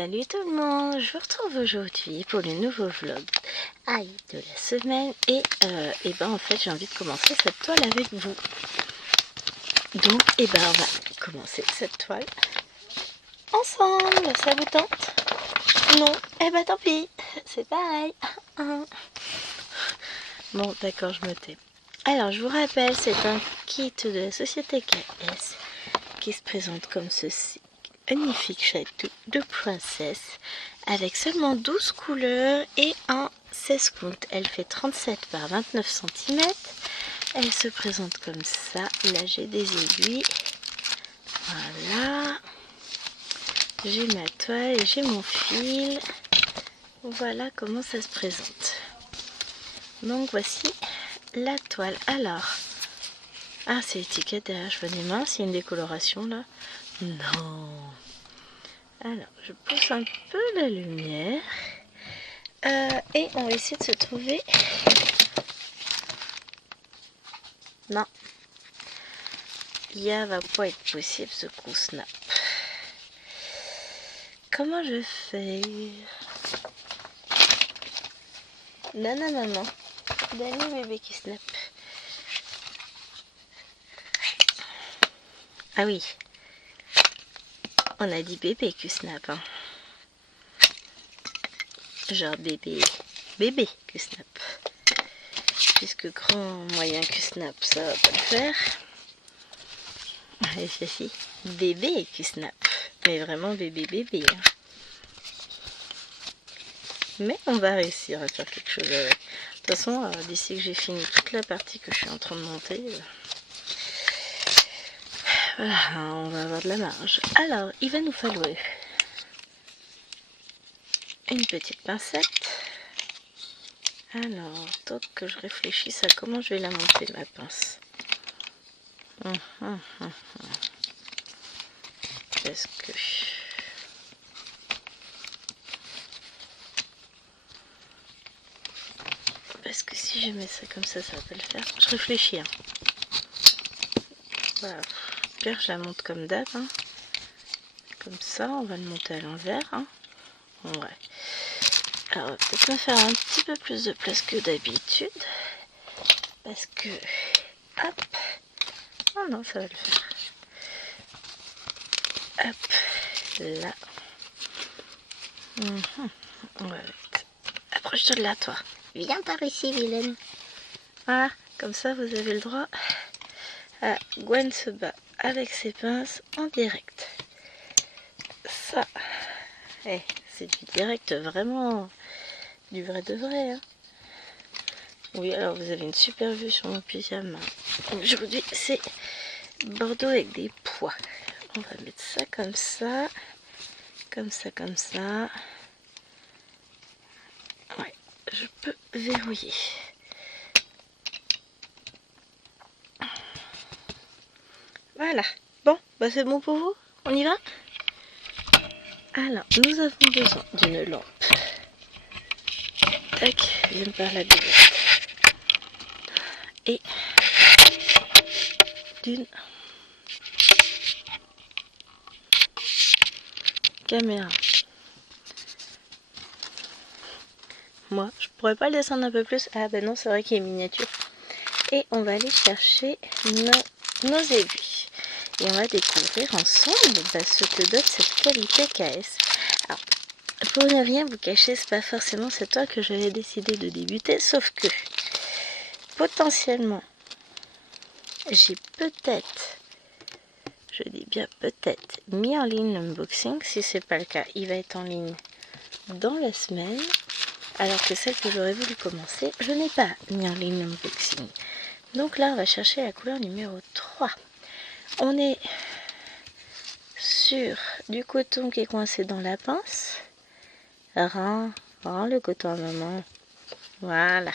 Salut tout le monde, je vous retrouve aujourd'hui pour le nouveau vlog de la semaine et ben en fait j'ai envie de commencer cette toile avec vous. Donc on va commencer cette toile ensemble, ça vous tente? Non? Ben tant pis, c'est pareil. Bon d'accord, je me tais. Alors je vous rappelle, c'est un kit de la société KS qui se présente comme ceci. Magnifique château de princesse avec seulement 12 couleurs et un 16 comptes. Elle fait 37 par 29 cm. Elle se présente comme ça. Là j'ai des aiguilles. Voilà. J'ai ma toile et j'ai mon fil. Voilà comment ça se présente. Donc voici la toile. Alors, c'est l'étiquette derrière. Je vois des mains. S'il y a une décoloration là. Non. Alors, je pousse un peu la lumière. Et on va essayer de se trouver... Non. Il va pas être possible ce coup snap. Comment je fais? Nana maman. D'aller bébé qui snap. Ah oui. On a dit bébé qui snap. Hein. Genre bébé qui snap. Puisque grand moyen que snap, ça va pas le faire. Et ceci, bébé qui snap. Mais vraiment bébé. Hein. Mais on va réussir à faire quelque chose avec. De toute façon, d'ici que j'ai fini toute la partie que je suis en train de monter, voilà, on va avoir de la marge. Alors, il va nous falloir une petite pincette. Alors, tant que je réfléchisse à comment je vais la monter, ma pince. Parce que si je mets ça comme ça, ça va pas le faire. Je réfléchis. Hein. Voilà. J'espère que je la monte comme d'hab. Hein. Comme ça, on va le monter à l'envers. Hein. Ouais. Alors, on va peut-être me faire un petit peu plus de place que d'habitude. Parce que... Hop. Oh non, ça va le faire. Hop. Là. On va mettre... Approche-toi de là, toi. Viens par ici, Vilaine. Voilà. Comme ça, vous avez le droit à Gwen se bat avec ses pinces en direct. Ça, c'est du direct vraiment, du vrai de vrai. Hein. Oui, alors vous avez une super vue sur mon pyjama. Aujourd'hui, c'est Bordeaux avec des pois. On va mettre ça comme ça, comme ça, comme ça. Ouais, je peux verrouiller. Voilà. Bon, c'est bon pour vous? On y va? Alors, nous avons besoin d'une lampe. Tac, viens par la buvette. Et d'une caméra. Moi, je pourrais pas le descendre un peu plus. Ah ben non, c'est vrai qu'il est miniature. Et on va aller chercher nos aiguilles. Et on va découvrir ensemble ce que donne cette qualité KS. Alors, pour ne rien vous cacher, c'est pas forcément cette toile que j'avais décidé de débuter, sauf que potentiellement, j'ai peut-être, je dis bien peut-être, mis en ligne l'unboxing. Si c'est pas le cas, il va être en ligne dans la semaine. Alors que celle que j'aurais voulu commencer, je n'ai pas mis en ligne l'unboxing. Donc là, on va chercher la couleur numéro 3. On est sur du coton qui est coincé dans la pince. Rends le coton à maman. Voilà.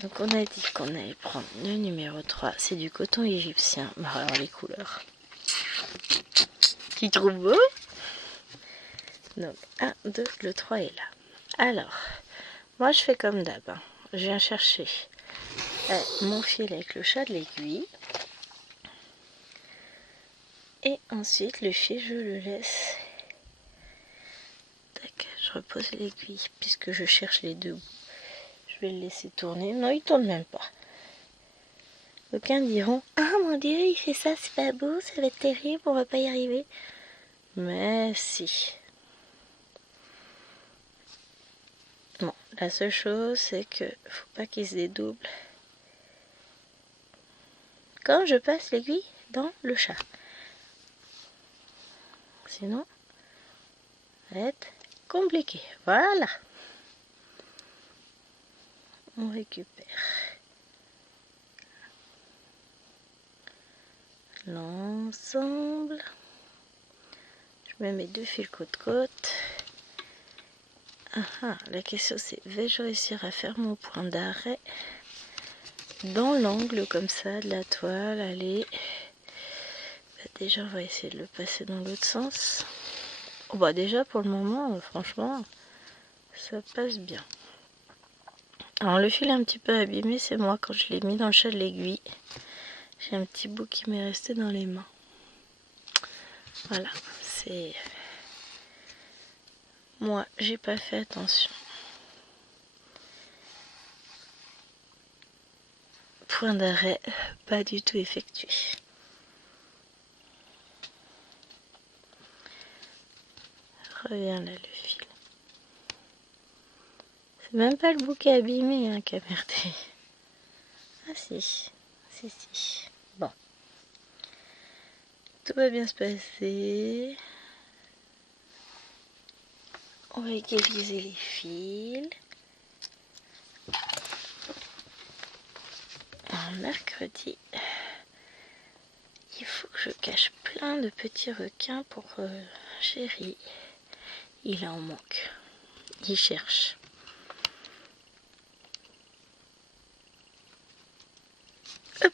Donc on a dit qu'on allait prendre le numéro 3. C'est du coton égyptien. Alors les couleurs. Tu trouves beau? Donc 1, 2, le 3 est là. Alors, moi je fais comme d'hab. Hein. Je viens chercher mon fil avec le chat de l'aiguille. Et ensuite le fil je le laisse repose l'aiguille puisque je cherche les deux bouts. Je vais le laisser tourner. Non, il tourne même pas. Aucun diront: ah mon Dieu, il fait ça, c'est pas beau, ça va être terrible, on va pas y arriver. Mais si. Bon, la seule chose, c'est que faut pas qu'il se dédouble quand je passe l'aiguille dans le chat. Sinon, ça va être compliqué. Voilà. On récupère l'ensemble. Je mets mes deux fils côte-côte. La question c'est, vais-je réussir à faire mon point d'arrêt dans l'angle comme ça de la toile? Allez. Déjà on va essayer de le passer dans l'autre sens. Déjà pour le moment, franchement, ça passe bien. Alors le fil est un petit peu abîmé, c'est moi quand je l'ai mis dans le chat de l'aiguille. J'ai un petit bout qui m'est resté dans les mains. Voilà, c'est... Moi, j'ai pas fait attention. Point d'arrêt, pas du tout effectué. Reviens là le fil. C'est même pas le bout qui est abîmé, hein, qui a merdé. Ah si. Bon. Tout va bien se passer. On va égaliser les fils. Mercredi, il faut que je cache plein de petits requins pour Chéri. Il en manque. Il cherche. Hop.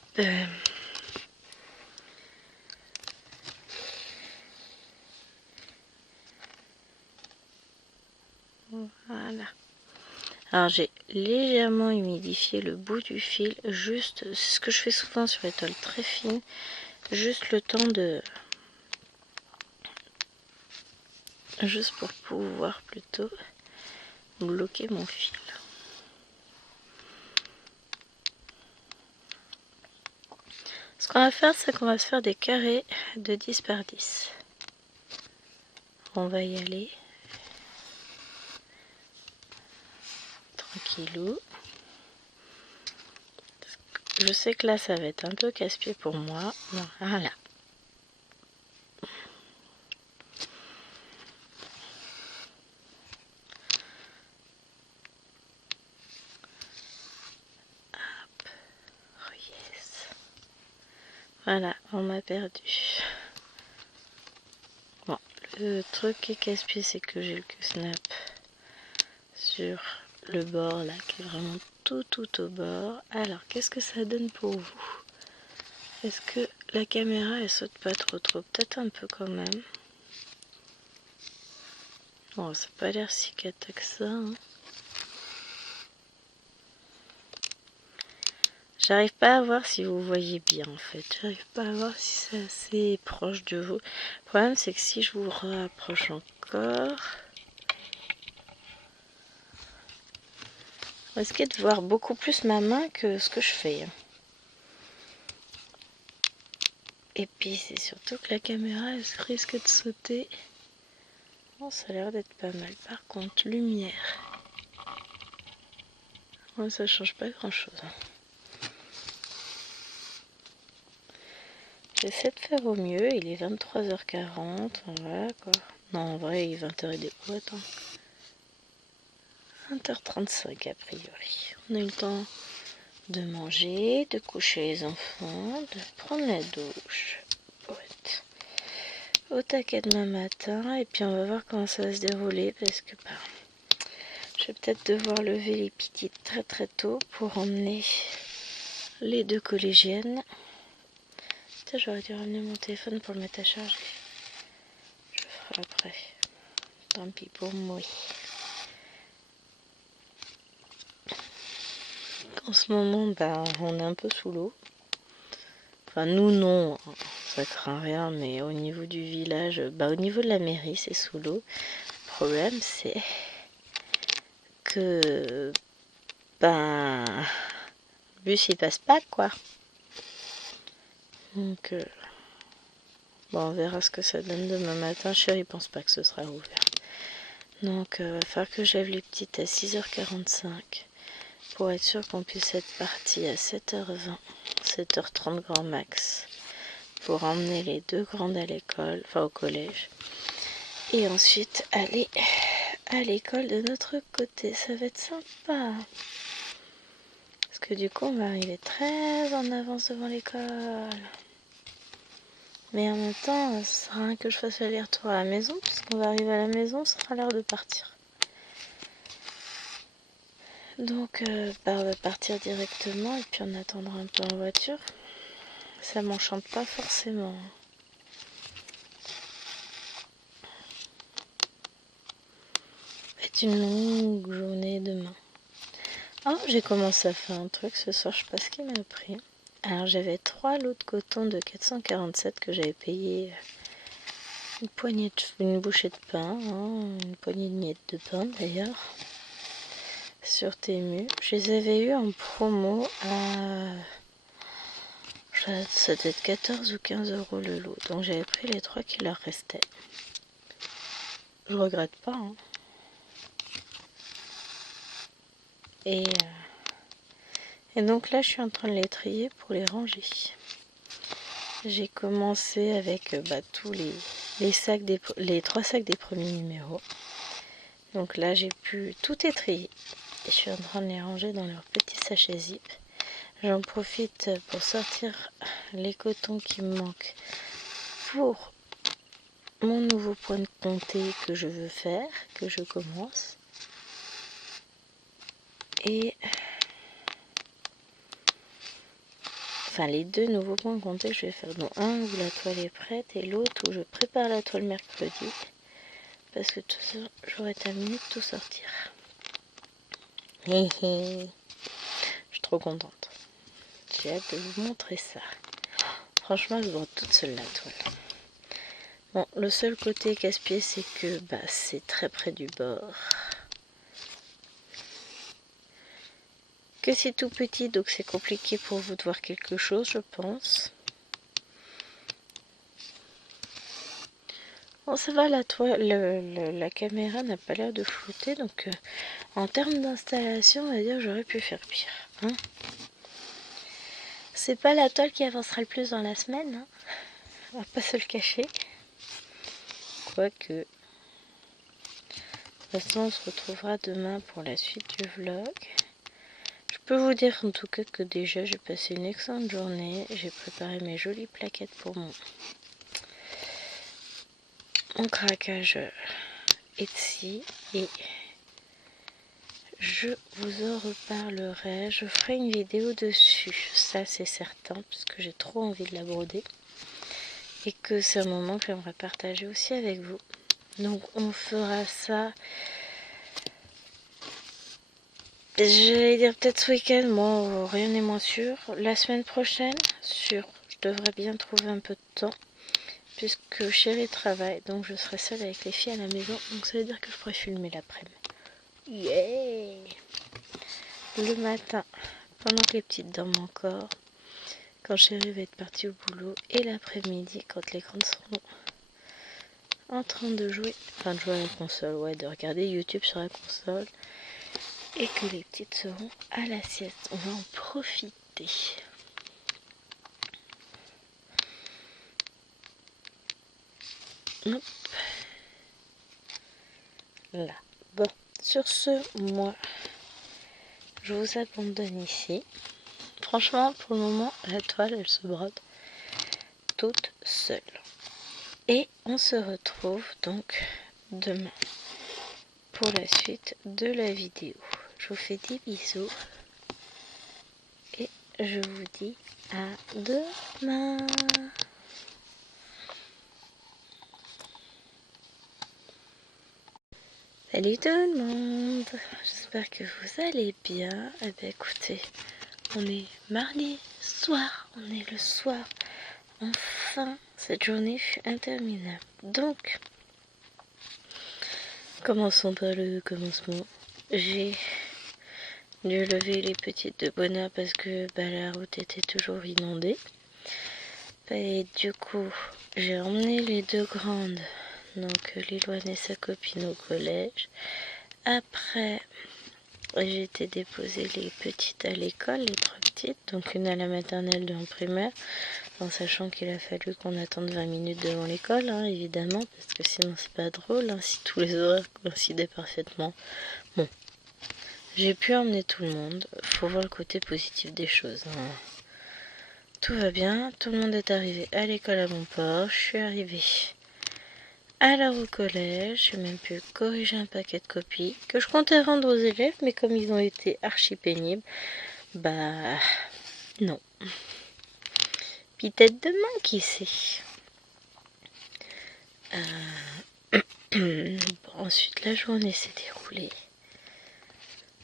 Voilà. Alors j'ai légèrement humidifié le bout du fil, juste, c'est ce que je fais souvent sur les toiles très fines, juste le temps de... Juste pour pouvoir plutôt bloquer mon fil. Ce qu'on va faire, c'est qu'on va se faire des carrés de 10 par 10. On va y aller. Tranquillou. Je sais que là ça va être un peu casse-pied pour moi. Voilà. Hop. Oh yes. Voilà, on m'a perdu. Bon, le truc qui est casse-pied, c'est que j'ai le snap sur le bord là, qui est vraiment tout au bord. Alors, qu'est-ce que ça donne pour vous? Est-ce que la caméra elle saute pas trop? Peut-être un peu quand même. Bon, ça n'a pas l'air si cata que ça. Hein. J'arrive pas à voir si vous voyez bien en fait. J'arrive pas à voir si c'est assez proche de vous. Le problème c'est que si je vous rapproche encore, vous risquez de voir beaucoup plus ma main que ce que je fais. Et puis c'est surtout que la caméra elle risque de sauter. Bon, ça a l'air d'être pas mal. Par contre, lumière. Bon, ça change pas grand chose. J'essaie de faire au mieux. Il est 23h40. Voilà quoi. Non, en vrai, il est 20h et des boîtes. 20h35 a priori. On a eu le temps de manger, de coucher les enfants, de prendre la douche. Ouais. Au taquet demain matin. Et puis on va voir comment ça va se dérouler parce que je vais peut-être devoir lever les petites très tôt pour emmener les deux collégiennes. Putain, j'aurais dû ramener mon téléphone pour le mettre à charger. Je le ferai après. Tant pis pour moi. En ce moment, on est un peu sous l'eau. Enfin, nous, non, ça craint rien, mais au niveau du village, au niveau de la mairie, c'est sous l'eau. Le problème, c'est que ben le bus il passe pas quoi. Donc bon, on verra ce que ça donne demain matin. Chérie pense pas que ce sera ouvert. Donc va falloir que je lève les petites à 6h45 pour être sûr qu'on puisse être parti à 7h20, 7h30 grand max, pour emmener les deux grandes à l'école, enfin au collège, et ensuite aller à l'école de notre côté. Ça va être sympa, parce que du coup on va arriver très en avance devant l'école, mais en même temps ça sert à rien que je fasse l'aller-retour à la maison, puisqu'on va arriver à la maison, ce sera l'heure de partir. Donc on va partir directement et puis on attendra un peu en voiture. Ça m'enchante pas forcément. Ça va être une longue journée demain. Oh, j'ai commencé à faire un truc ce soir, je sais pas ce qu'il m'a pris. Alors j'avais 3 lots de coton de 447 que j'avais payé une bouchée de pain, hein, une poignée de miettes de pain d'ailleurs, sur Temu. Je les avais eu en promo à... ça doit être 14 ou 15 euros le lot. Donc j'avais pris les 3 qui leur restaient. Je regrette pas. Hein. Et donc là je suis en train de les trier pour les ranger. J'ai commencé avec tous les sacs les 3 sacs des premiers numéros. Donc là j'ai pu tout est trié. Et je suis en train de les ranger dans leur petit sachet zip. J'en profite pour sortir les cotons qui me manquent pour mon nouveau point de comté que je veux faire, que je commence. Et enfin les 2 nouveaux points de comté que je vais faire. Donc un où la toile est prête et l'autre où je prépare la toile mercredi. Parce que tout ça, j'aurais terminé de tout sortir. Je suis trop contente. J'ai hâte de vous montrer ça. Franchement, je vois toute seule la toile. Bon, le seul côté casse-pied, c'est que c'est très près du bord. Que c'est tout petit, donc c'est compliqué pour vous de voir quelque chose, je pense. Bon, ça va, la toile, la caméra n'a pas l'air de flotter, donc en termes d'installation, on va dire que j'aurais pu faire pire. Hein, c'est pas la toile qui avancera le plus dans la semaine, hein, on va pas se le cacher. Quoique, de toute façon, on se retrouvera demain pour la suite du vlog. Je peux vous dire en tout cas que déjà j'ai passé une excellente journée. J'ai préparé mes jolies plaquettes pour mon craquage Etsy et je vous en reparlerai. Je ferai une vidéo dessus, ça c'est certain, parce que j'ai trop envie de la broder et que c'est un moment que j'aimerais partager aussi avec vous. Donc on fera ça. J'allais dire peut-être ce week-end, bon, rien n'est moins sûr. La semaine prochaine, sûr, je devrais bien trouver un peu de temps, puisque chérie travaille, donc je serai seule avec les filles à la maison, donc ça veut dire que je pourrais filmer l'après-midi. Yeah! Le matin, pendant que les petites dorment encore, quand chérie va être partie au boulot, et l'après-midi, quand les grandes seront en train de jouer, enfin de jouer à la console, ouais, de regarder YouTube sur la console, et que les petites seront à la sieste. On va en profiter. Hop. Là. Bon, sur ce, moi, je vous abandonne ici. Franchement, pour le moment, la toile, elle se brode toute seule. Et on se retrouve donc demain pour la suite de la vidéo. Je vous fais des bisous et je vous dis à demain. Salut tout le monde, j'espère que vous allez bien. Eh bien écoutez, on est mardi soir, on est le soir. Enfin, cette journée fut interminable. Donc, commençons par le commencement. j'ai dû lever les petites de bonheur parce que la route était toujours inondée. Et du coup, j'ai emmené les deux grandes, donc Liloane et sa copine, au collège. Après, j'ai été déposer les petites à l'école, les trois petites, donc une à la maternelle, deux en primaire, en sachant qu'il a fallu qu'on attende 20 minutes devant l'école, évidemment, parce que sinon c'est pas drôle, si tous les horaires coïncidaient parfaitement. Bon, j'ai pu emmener tout le monde, faut voir le côté positif des choses. Tout va bien, tout le monde est arrivé à l'école à bon port, je suis arrivée à l'heure au collège, j'ai même pu corriger un paquet de copies que je comptais rendre aux élèves, mais comme ils ont été archi pénibles, non. Peut-être demain, qui sait. Ensuite, la journée s'est déroulée.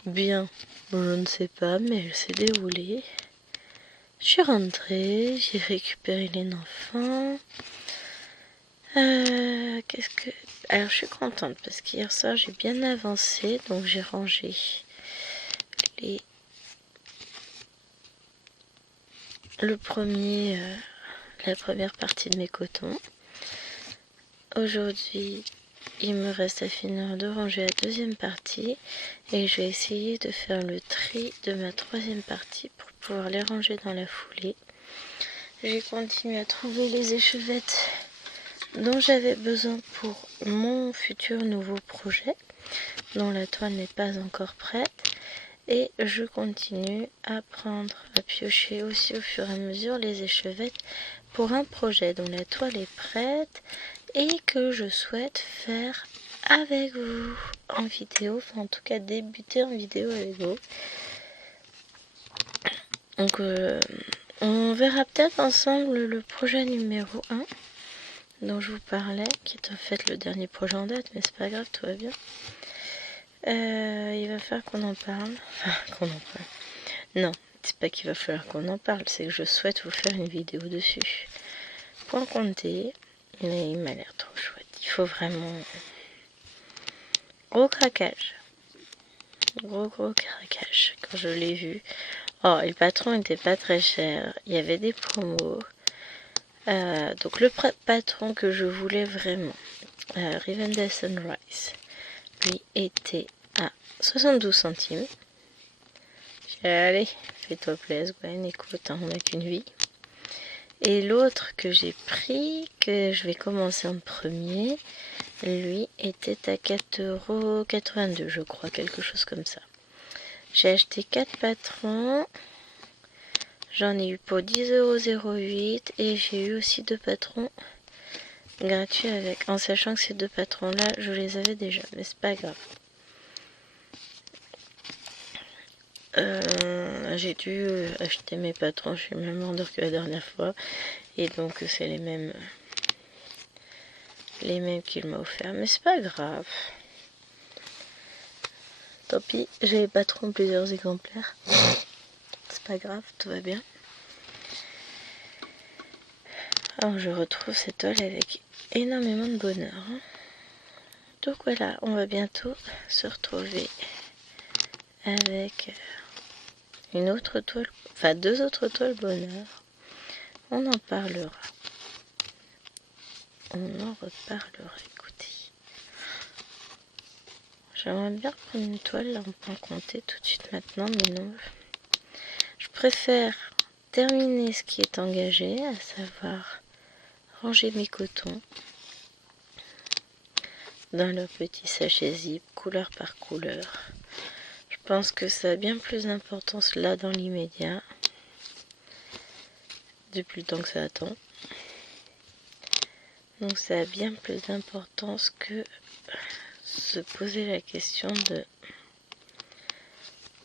Bien, je ne sais pas, mais elle s'est déroulée. Je suis rentrée, j'ai récupéré les enfants. Alors, je suis contente parce qu'hier soir, j'ai bien avancé, donc j'ai rangé la première partie de mes cotons. Aujourd'hui, il me reste à finir de ranger la deuxième partie et je vais essayer de faire le tri de ma troisième partie pour pouvoir les ranger dans la foulée. J'ai continué à trouver les échevettes dont j'avais besoin pour mon futur nouveau projet, dont la toile n'est pas encore prête. Et je continue à piocher aussi au fur et à mesure les échevettes pour un projet dont la toile est prête et que je souhaite faire avec vous en vidéo, en tout cas débuter en vidéo avec vous. Donc on verra peut-être ensemble le projet numéro 1 dont je vous parlais, qui est en fait le dernier projet en date, mais c'est pas grave, tout va bien. Il va falloir qu'on en parle. Non, c'est pas qu'il va falloir qu'on en parle, c'est que je souhaite vous faire une vidéo dessus. Point compté, il m'a l'air trop chouette. Il faut vraiment... Gros craquage. Gros craquage. Quand je l'ai vu. Oh, et le patron n'était pas très cher. Il y avait des promos. Donc le patron que je voulais vraiment, Rivendell Sunrise, lui était à 72 centimes. Allez, fais-toi plaisir, Gwen, écoute, on n'a qu'une vie. Et l'autre que j'ai pris, que je vais commencer en premier, lui était à 4,82 €, je crois, quelque chose comme ça. J'ai acheté 4 patrons, j'en ai eu pour 10,08 € et j'ai eu aussi 2 patrons gratuits avec, en sachant que ces 2 patrons-là, je les avais déjà, mais c'est pas grave. J'ai dû acheter mes patrons chez le même vendeur que la dernière fois et donc c'est les mêmes qu'il m'a offert, mais c'est pas grave, tant pis, j'ai les patrons plusieurs exemplaires, c'est pas grave, tout va bien. Alors je retrouve cette toile avec énormément de bonheur, donc voilà, on va bientôt se retrouver avec une autre toile, enfin 2 autres toiles bonheur. On en parlera. On en reparlera, écoutez. J'aimerais bien reprendre une toile là, on peut en compter tout de suite maintenant, mais non. Je préfère terminer ce qui est engagé, à savoir ranger mes cotons dans leur petit sachet zip, couleur par couleur. Je pense que ça a bien plus d'importance là dans l'immédiat, depuis le temps que ça attend. Donc ça a bien plus d'importance que se poser la question de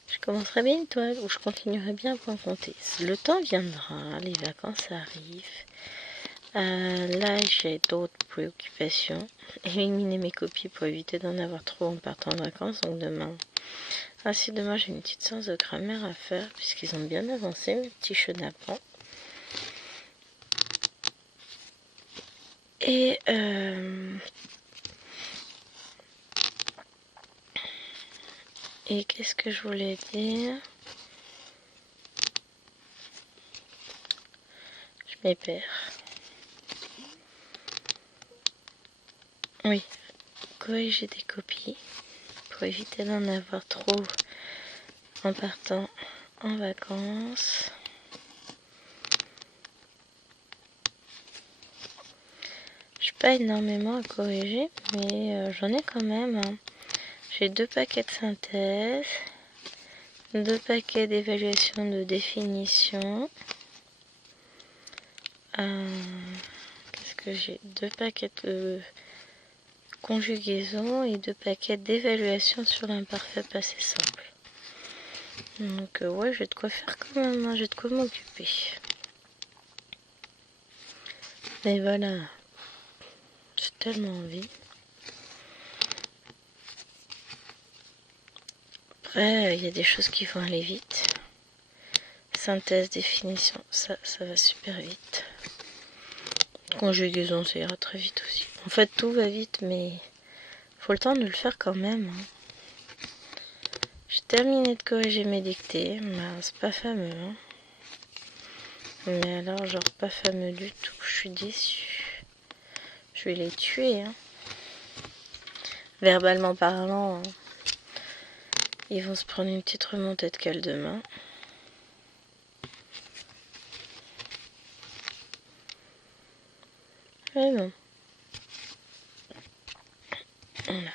je commencerai bien une toile ou je continuerai bien à point compter. Le temps viendra, les vacances arrivent. Là j'ai d'autres préoccupations. Éliminer mes copies pour éviter d'en avoir trop en partant en vacances. Donc demain, demain j'ai une petite séance de grammaire à faire puisqu'ils ont bien avancé mes petits chenapans. Et Et qu'est-ce que je voulais dire? Je m'y perds. Oui, corriger des copies pour éviter d'en avoir trop en partant en vacances. Je n'ai pas énormément à corriger, mais j'en ai quand même. Hein. J'ai 2 paquets de synthèse, 2 paquets d'évaluation de définition. Qu'est-ce que j'ai? 2 paquets de conjugaison et 2 paquets d'évaluation sur l'imparfait passé simple. Donc ouais, j'ai de quoi faire quand même, hein, j'ai de quoi m'occuper. Mais voilà, j'ai tellement envie. Après, il y a des choses qui vont aller vite. Synthèse, définition, ça va super vite. Conjugaison, ça ira très vite aussi. En fait, tout va vite, mais faut le temps de le faire quand même. Hein. J'ai terminé de corriger mes dictées. Bah, c'est pas fameux. Hein. Mais alors, genre, pas fameux du tout. Je suis déçue. Je vais les tuer. Hein. Verbalement parlant, hein. Ils vont se prendre une petite remontée de cale demain. Mais bon. Voilà.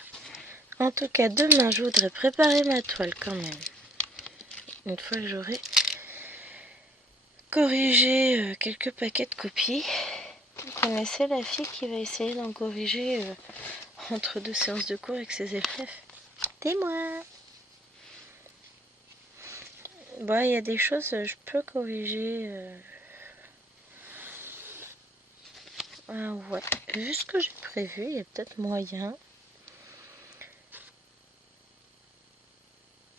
En tout cas, demain, je voudrais préparer ma toile quand même. Une fois que j'aurai corrigé quelques paquets de copies. Vous connaissez la fille qui va essayer d'en corriger entre 2 séances de cours avec ses élèves? C'est moi. Bon, il y a des choses, je peux corriger. Ouais. Vu ce que j'ai prévu, il y a peut-être moyen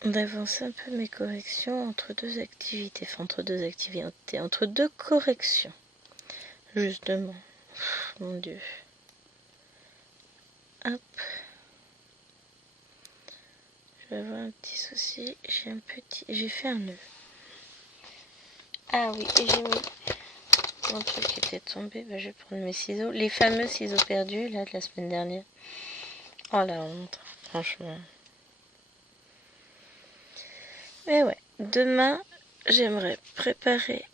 d'avancer un peu mes corrections entre 2 activités. Enfin, entre 2 corrections. Justement. Mon Dieu. Hop. Je vais avoir un petit souci. J'ai fait un nœud. Ah oui, et j'ai mis mon truc qui était tombé. Bah, je vais prendre mes ciseaux. Les fameux ciseaux perdus, là, de la semaine dernière. Oh la honte, franchement. Mais ouais, demain, j'aimerais préparer.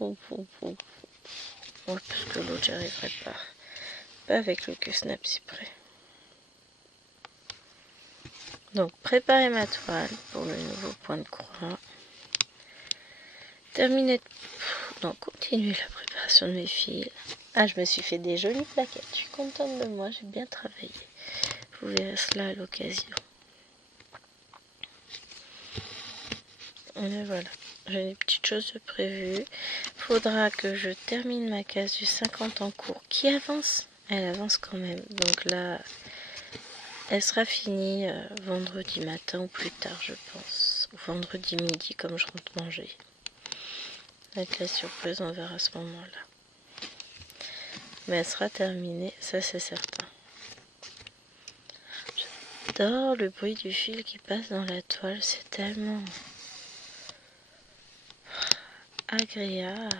Ouais, parce que l'autre, j'arriverai pas. Pas avec le Q-Snap si près. Donc, préparer ma toile pour le nouveau point de croix. Terminer. Non, continuer la préparation de mes fils. Ah, je me suis fait des jolies plaquettes. Je suis contente de moi, j'ai bien travaillé. Vous verrez cela à l'occasion. Et voilà, j'ai des petites choses de prévues. Faudra que je termine ma case du 50 en cours qui avance. Elle avance quand même. Donc là, elle sera finie vendredi matin ou plus tard, je pense. Ou vendredi midi, comme je rentre manger. Avec la surprise, on verra à ce moment-là. Mais elle sera terminée, ça c'est certain. J'adore le bruit du fil qui passe dans la toile, c'est tellement agréable.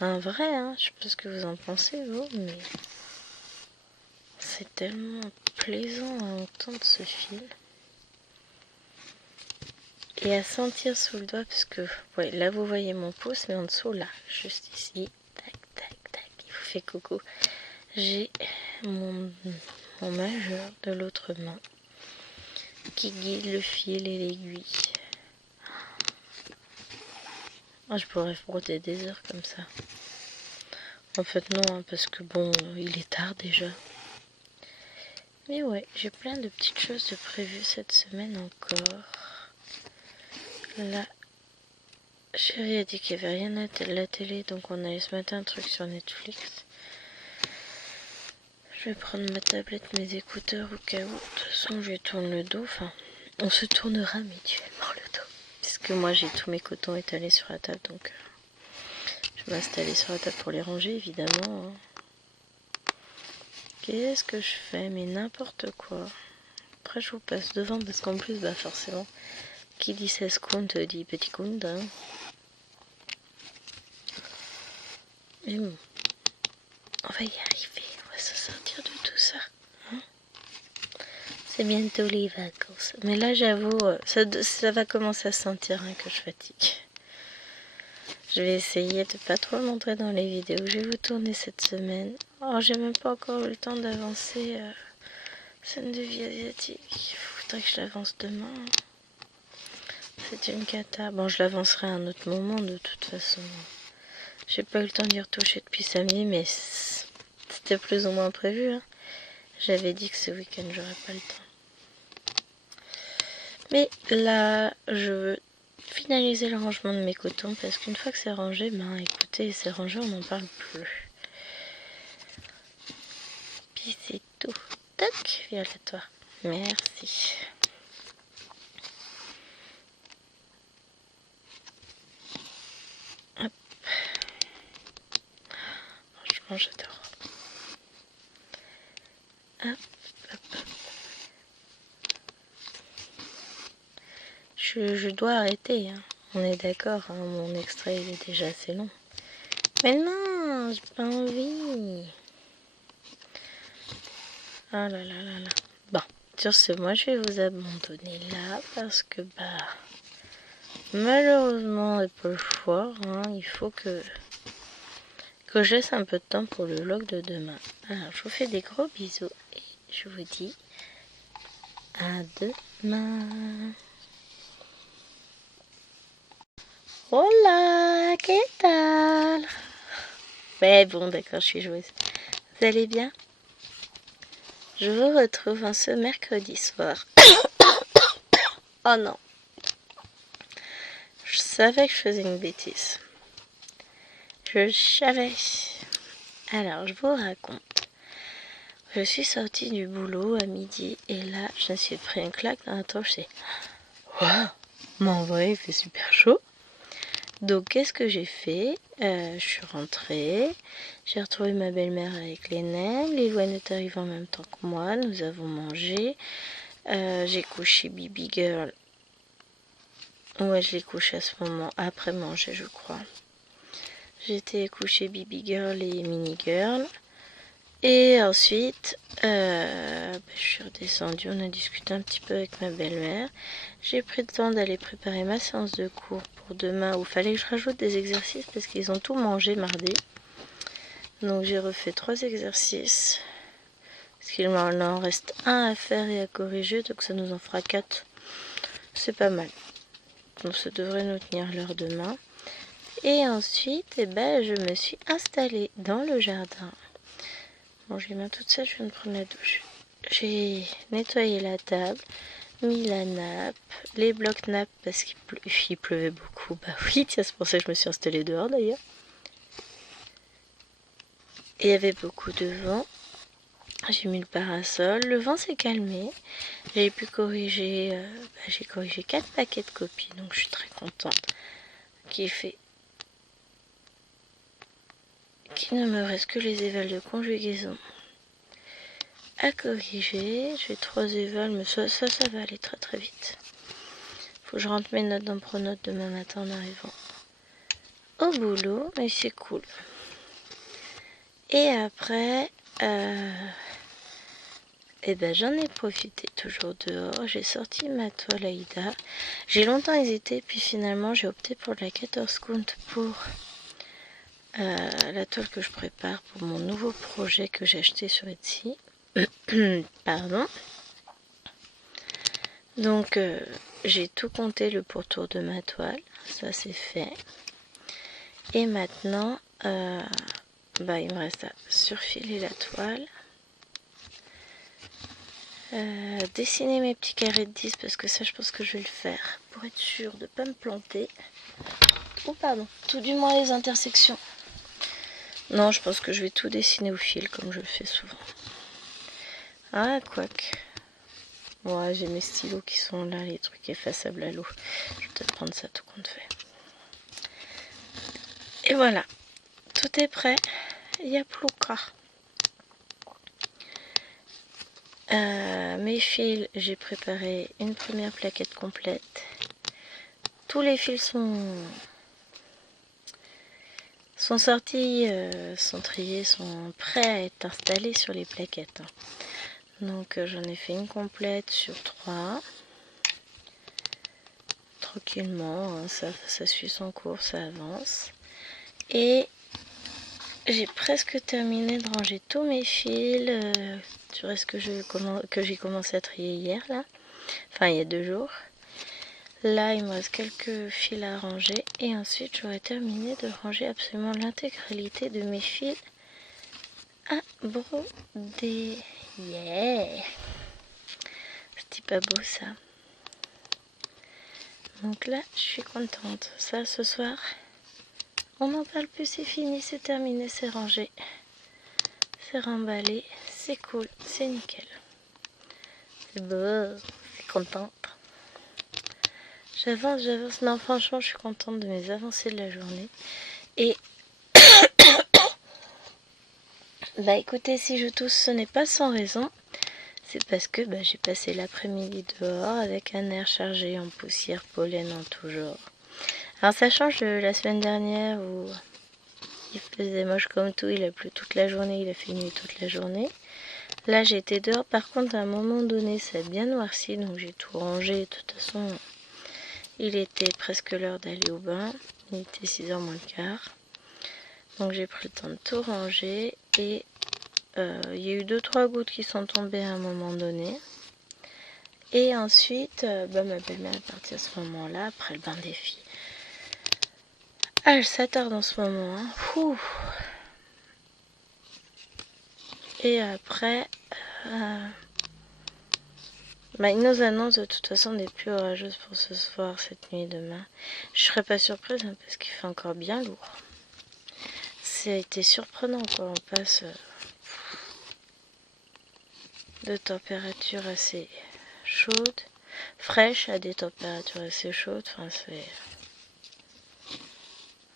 Un vrai, hein, je sais pas ce que vous en pensez vous, mais c'est tellement plaisant à entendre ce fil. Et à sentir sous le doigt, parce que ouais, là vous voyez mon pouce, mais en dessous là, juste ici, tac, tac, tac, il vous fait coucou. J'ai mon majeur de l'autre main qui guide le fil et l'aiguille. Oh, je pourrais frotter des heures comme ça. En fait non, hein, parce que bon, il est tard déjà. Mais ouais, j'ai plein de petites choses de prévues cette semaine encore. Là, chérie a dit qu'il n'y avait rien à la télé, donc on allait se mettre un truc sur Netflix. Je vais prendre ma tablette, mes écouteurs au cas où. De toute façon, je lui tourne le dos. Enfin, on se tournera mutuellement le dos. Puisque moi, j'ai tous mes cotons étalés sur la table, donc je vais m'installer sur la table pour les ranger, évidemment. Hein. qu'est-ce que je fais? Mais n'importe quoi. Après, je vous passe devant parce qu'en plus, bah forcément, qui dit 16 comptes dit petit compte. Hein. Mais bon, on va y arriver. On va se sortir de tout ça. Hein, c'est bientôt les vacances. Mais là, j'avoue, ça va commencer à se sentir hein, que je fatigue. Je vais essayer de pas trop le montrer dans les vidéos que je vais vous tourner cette semaine. Oh, j'ai même pas encore eu le temps d'avancer scène de vie asiatique. Il faudrait que je l'avance demain. C'est une cata. Bon, je l'avancerai à un autre moment de toute façon. J'ai pas eu le temps d'y retoucher depuis samedi, mais c'était plus ou moins prévu. Hein. J'avais dit que ce week-end j'aurais pas le temps. Mais là, je veux finaliser le rangement de mes cotons parce qu'une fois que c'est rangé, ben écoutez, c'est rangé, on n'en parle plus. Puis c'est tout. Toc, viens à toi. Merci. Hop. Franchement, j'adore. Hop, hop, hop. Je dois arrêter. Hein. On est d'accord, hein, mon extrait il est déjà assez long. Mais non, j'ai pas envie. Oh là là là là. Bon, sur ce, moi je vais vous abandonner là parce que bah malheureusement et pas le choix, hein, il faut que je laisse un peu de temps pour le vlog de demain. Alors je vous fais des gros bisous et je vous dis à demain. Hola, ¿qué tal? Ouais bon d'accord, je suis joueuse. Vous allez bien? Je vous retrouve en ce mercredi soir. Oh non. Je savais que je faisais une bêtise. Je savais. Alors, je vous raconte. Je suis sortie du boulot à midi et là, je me suis pris une claque dans la tronche. C'est waouh, mais en vrai, il fait super chaud. Donc, qu'est-ce que j'ai fait? Je suis rentrée. J'ai retrouvé ma belle-mère avec les nems. Lilouane est arrivée en même temps que moi. Nous avons mangé. J'ai couché Baby Girl. Ouais, je l'ai couché à ce moment, après manger, je crois. J'étais coucher Baby Girl et Mini Girl. Et ensuite, je suis redescendue, on a discuté un petit peu avec ma belle-mère. J'ai pris le temps d'aller préparer ma séance de cours pour demain où il fallait que je rajoute des exercices parce qu'ils ont tout mangé mardi. Donc j'ai refait 3 exercices. Parce qu'il m'en reste un à faire et à corriger, donc ça nous en fera 4. C'est pas mal. Donc ça devrait nous tenir l'heure demain. Et ensuite, je me suis installée dans le jardin. Bon, j'ai les mains toutes seules, je viens de prendre la douche. J'ai nettoyé la table, mis la nappe, les blocs nappes parce qu'il pleuvait beaucoup. Bah oui, tiens, c'est pour ça que je me suis installée dehors d'ailleurs. Et il y avait beaucoup de vent. J'ai mis le parasol, le vent s'est calmé. J'ai pu corriger, j'ai corrigé 4 paquets de copies, donc je suis très contente. Qu'il ne me reste que les évals de conjugaison à corriger. J'ai 3 évals, mais ça va aller très très vite. Faut que je rentre mes notes dans Pronote demain matin en arrivant au boulot, mais c'est cool. Et après, j'en ai profité toujours dehors. J'ai sorti ma toile Aïda. J'ai longtemps hésité, puis finalement j'ai opté pour la 14 count pour la toile que je prépare pour mon nouveau projet que j'ai acheté sur Etsy. Pardon. Donc j'ai tout compté le pourtour de ma toile. Ça c'est fait. Et maintenant, il me reste à surfiler la toile. Dessiner mes petits carrés de 10 parce que ça je pense que je vais le faire pour être sûr de ne pas me planter. Oh pardon, tout du moins les intersections. Non, je pense que je vais tout dessiner au fil comme je le fais souvent. Ah, quoique. Ouais, j'ai mes stylos qui sont là, les trucs effaçables à l'eau. Je vais peut-être prendre ça tout compte fait. Et voilà, tout est prêt. Il n'y a plus qu'à. Mes fils, j'ai préparé une première plaquette complète. Tous les fils sont sortis, sont triés, sont prêts à être installés sur les plaquettes. Donc j'en ai fait une complète sur 3. Tranquillement, hein, ça suit son cours, ça avance. Et j'ai presque terminé de ranger tous mes fils. Du reste que j'ai commencé à trier hier, là. Enfin, il y a 2 jours. Là, il me reste quelques fils à ranger. Et ensuite, j'aurai terminé de ranger absolument l'intégralité de mes fils à broder. Yeah! C'était pas beau, ça. Donc là, je suis contente. Ça, ce soir, on n'en parle plus, c'est fini, c'est terminé, c'est rangé. C'est remballé, c'est cool, c'est nickel. C'est beau, c'est contente. J'avance. Non, franchement, je suis contente de mes avancées de la journée. Et bah écoutez, si je tousse, ce n'est pas sans raison. C'est parce que j'ai passé l'après-midi dehors avec un air chargé en poussière, pollen en tout genre. Alors ça change de la semaine dernière où il faisait moche comme tout, il a plu toute la journée, il a fait nuit toute la journée. Là j'étais dehors, par contre à un moment donné ça a bien noirci, donc j'ai tout rangé. De toute façon il était presque l'heure d'aller au bain, il était 6h moins le quart. Donc j'ai pris le temps de tout ranger et il y a eu 2-3 gouttes qui sont tombées à un moment donné. Et ensuite, ma belle-mère est partie à ce moment-là, après le bain des filles. Ah, ça tarde en ce moment, hein. Ouh. Et après, il nous annonce de toute façon des pluies orageuses pour ce soir, cette nuit et demain. Je serais pas surprise hein, parce qu'il fait encore bien lourd. Ça a été surprenant quoi, on passe de températures assez chaudes, fraîches à des températures assez chaudes. Enfin,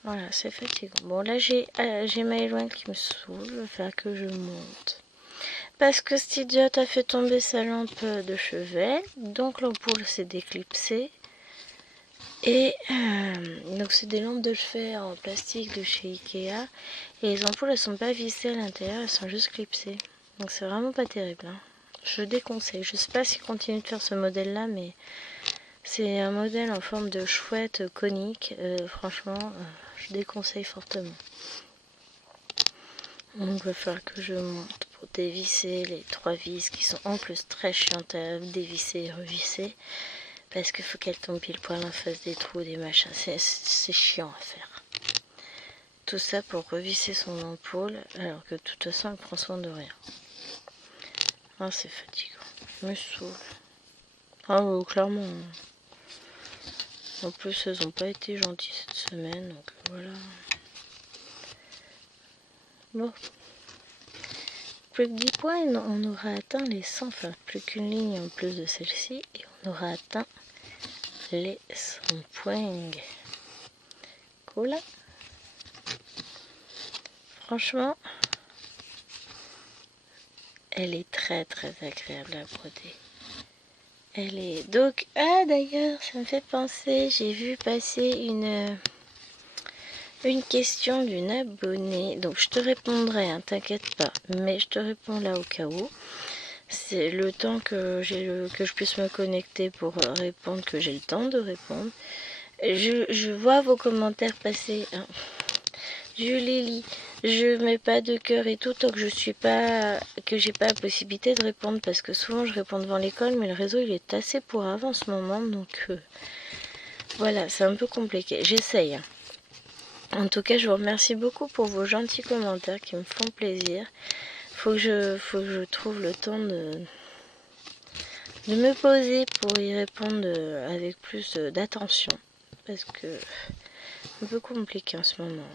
voilà, c'est fatigant. Bon, là, j'ai ma éloigne qui me saoule. Il va falloir que je monte. Parce que cet idiote a fait tomber sa lampe de chevet. Donc, l'ampoule s'est déclipsée. Et donc, c'est des lampes de chevet en plastique de chez Ikea. Et les ampoules, elles sont pas vissées à l'intérieur. Elles sont juste clipsées. Donc, c'est vraiment pas terrible. Hein. Je déconseille. Je sais pas s'il continue de faire ce modèle-là, mais c'est un modèle en forme de chouette conique. Franchement, je déconseille fortement. Donc il va falloir que je monte pour dévisser les 3 vis qui sont en plus très chiantes à dévisser et revisser. Parce qu'il faut qu'elles tombent pile poil en face des trous, des machins. C'est chiant à faire. Tout ça pour revisser son ampoule alors que de toute façon elle prend soin de rien. Ah, c'est fatigant. Je me saoule. Ah oui, clairement. En plus, elles n'ont pas été gentilles cette semaine, donc voilà. Bon. Plus que 10 points, on aura atteint les 100, enfin plus qu'une ligne en plus de celle-ci, et on aura atteint les 100 points. Cool. Franchement, elle est très très agréable à broder. Elle est donc... Ah d'ailleurs, ça me fait penser, j'ai vu passer une question d'une abonnée. Donc je te répondrai, hein, t'inquiète pas, mais je te réponds là au cas où. C'est le temps que je puisse me connecter pour répondre, que j'ai le temps de répondre. Je vois vos commentaires passer, hein. Je les lis. Je mets pas de cœur et tout tant que j'ai pas la possibilité de répondre parce que souvent je réponds devant l'école mais le réseau il est assez pourrave en ce moment donc voilà, c'est un peu compliqué. J'essaye. En tout cas, je vous remercie beaucoup pour vos gentils commentaires qui me font plaisir. Faut que je trouve le temps de me poser pour y répondre avec plus d'attention parce que c'est un peu compliqué en ce moment.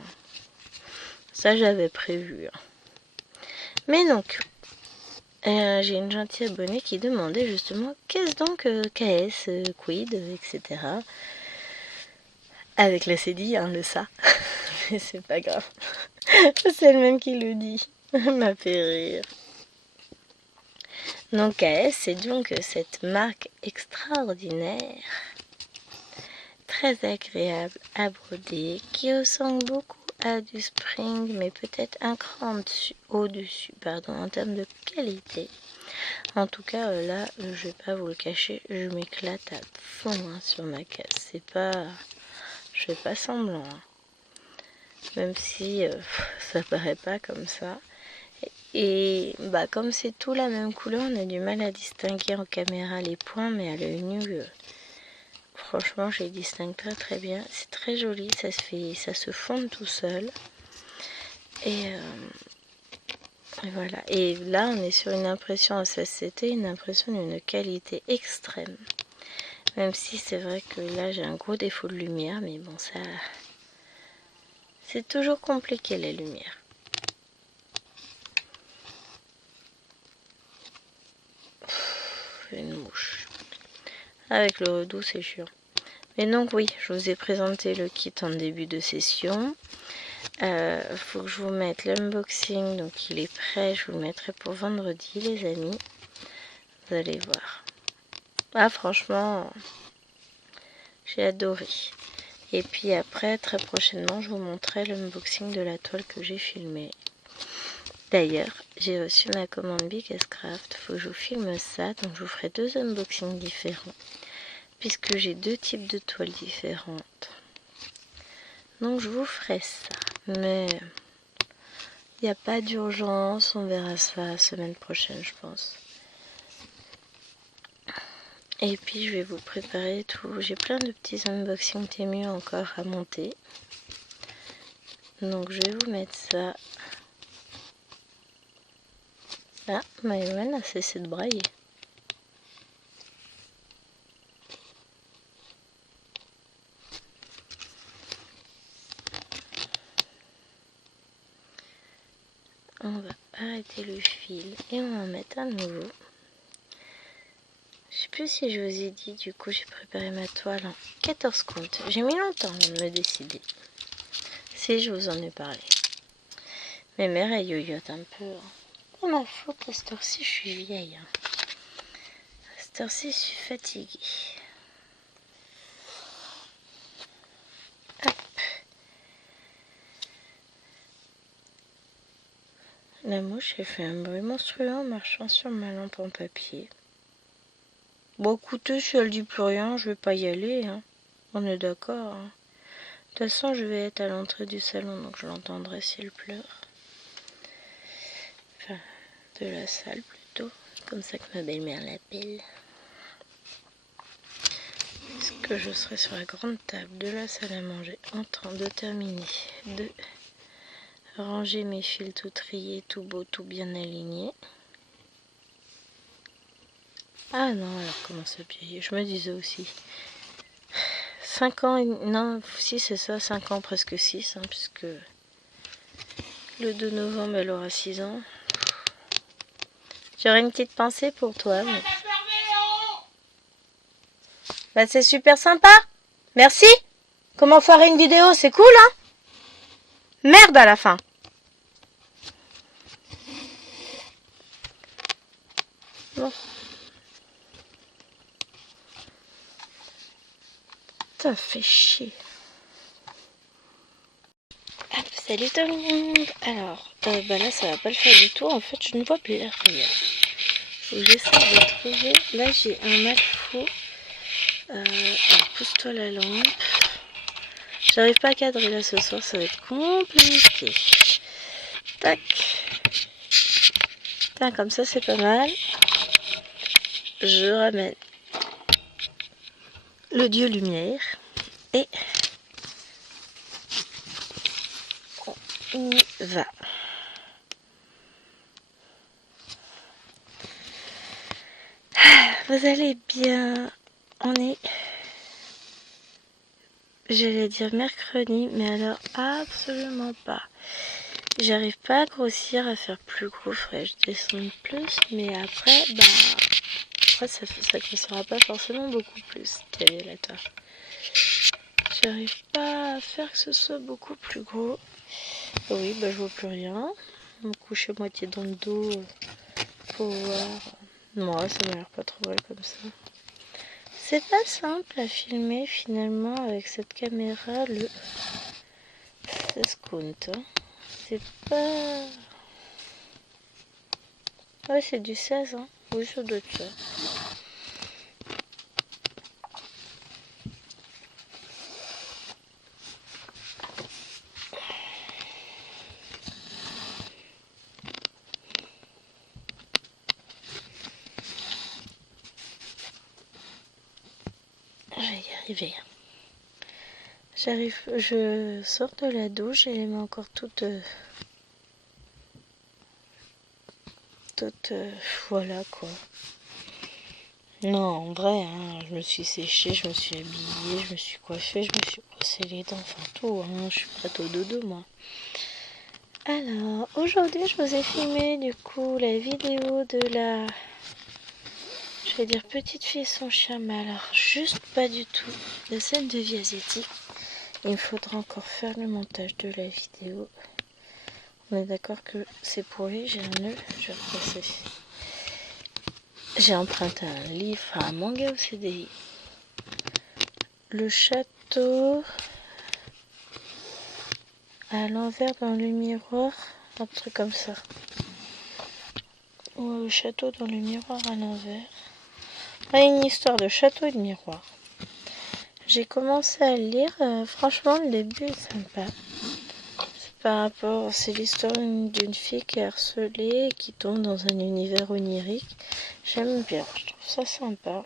Ça, j'avais prévu. Mais donc, j'ai une gentille abonnée qui demandait justement qu'est-ce donc KS, quid, etc. Avec la CDI, hein, le ça. Mais c'est pas grave. C'est elle-même qui le dit. Ça m'a fait rire. Donc AS, c'est donc cette marque extraordinaire, très agréable à broder, qui ressemble beaucoup à du Spring, mais peut-être un cran au-dessus, en termes de qualité. En tout cas, là, je vais pas vous le cacher, je m'éclate à fond sur ma casse. C'est pas, je fais pas semblant, hein. Même si ça paraît pas comme ça. Et comme c'est tout la même couleur, on a du mal à distinguer en caméra les points, mais à l'œil nu, franchement, je les distingue très très bien. C'est très joli, ça se fonde tout seul. Et voilà. Et là, on est sur une impression en 16CT, une impression d'une qualité extrême. Même si c'est vrai que là, j'ai un gros défaut de lumière, mais bon, ça, c'est toujours compliqué les lumières. Une mouche. Avec le redoux, c'est chiant. Mais donc oui, je vous ai présenté le kit en début de session. Faut que je vous mette l'unboxing, donc il est prêt. Je vous le mettrai pour vendredi, les amis. Vous allez voir. Ah, franchement, j'ai adoré. Et puis après, très prochainement, je vous montrerai l'unboxing de la toile que j'ai filmée. D'ailleurs, j'ai reçu ma commande Big S Craft. Faut que je vous filme ça, donc je vous ferai 2 unboxings différents, puisque j'ai 2 types de toiles différentes. Donc je vous ferai ça. Mais il n'y a pas d'urgence, on verra ça la semaine prochaine, je pense. Et puis je vais vous préparer tout. J'ai plein de petits unboxings Temu encore à monter. Donc je vais vous mettre ça. Ah, Maëwen a cessé de brailler. On va arrêter le fil et on va en mettre un nouveau. Je sais plus si je vous ai dit, du coup j'ai préparé ma toile en 14 comptes. J'ai mis longtemps avant de me décider. Si je vous en ai parlé. Mes mères elles yoyotent un peu. C'est ma faute, à cette heure-ci je suis vieille. À cette heure-ci je suis fatiguée. Hop. La mouche elle fait un bruit monstrueux en marchant sur ma lampe en papier. Bon écoutez, si elle dit plus rien, je vais pas y aller. Hein. On est d'accord. Hein. De toute façon, je vais être à l'entrée du salon, donc je l'entendrai s'il pleure. Enfin, de la salle plutôt. Comme ça que ma belle-mère l'appelle. Est-ce que je serai sur la grande table de la salle à manger en train de terminer de ranger mes fils tout triés, tout beau, tout bien alignés. Ah non, alors comment ça vieillit? Je me disais aussi. 5 ans, non, si c'est ça, 5 ans, presque 6, hein, puisque le 2 novembre, elle aura 6 ans. J'aurais une petite pensée pour toi. Mais... Bah, c'est super sympa. Merci. Comment faire une vidéo, c'est cool, hein? Merde à la fin. Bon. Ça fait chier. Hop, salut tout le monde. Alors, là ça va pas le faire du tout. En fait, je ne vois plus rien. Faut que j'essaie de trouver. Là, j'ai un mal fou. Alors, pousse-toi la lampe. J'arrive pas à cadrer là ce soir, ça va être compliqué. Tac. Tac, comme ça c'est pas mal. Je ramène le dieu lumière et on y va. Vous allez bien? On est, j'allais dire mercredi, mais alors absolument pas. J'arrive pas à grossir, à faire plus gros, faudrait que je descende plus, mais après, après ça grossira pas forcément beaucoup plus. Tiens, là, toi. J'arrive pas à faire que ce soit beaucoup plus gros. Oui, je vois plus rien. Je me couche à moitié dans le dos pour voir Moi, ça m'a l'air pas trop mal comme ça. C'est pas simple à filmer finalement avec cette caméra, le 16 compte. Hein. C'est pas... Ouais, c'est du 16, hein. Oui, ça doit être ça. Je vais y arriver. Je sors de la douche et elle est encore toute... voilà quoi. Non, en vrai, hein, je me suis séchée, je me suis habillée, je me suis coiffée, je me suis brossé les dents, enfin tout, hein, je suis prête au dodo moi. Alors, aujourd'hui je vous ai filmé du coup la vidéo de la... Je vais dire petite fille et son chien, mais alors juste pas du tout la scène de vie asiatique. Il me faudra encore faire le montage de la vidéo. On est d'accord que c'est pourri, j'ai un nœud, je vais repasser. J'ai emprunté un livre, un manga au CDI. Le château à l'envers dans le miroir, un truc comme ça. Ou le château dans le miroir à l'envers. Ah, une histoire de château et de miroir. J'ai commencé à le lire, franchement le début est sympa. Par rapport, c'est l'histoire d'une fille qui est harcelée et qui tombe dans un univers onirique. J'aime bien, je trouve ça sympa.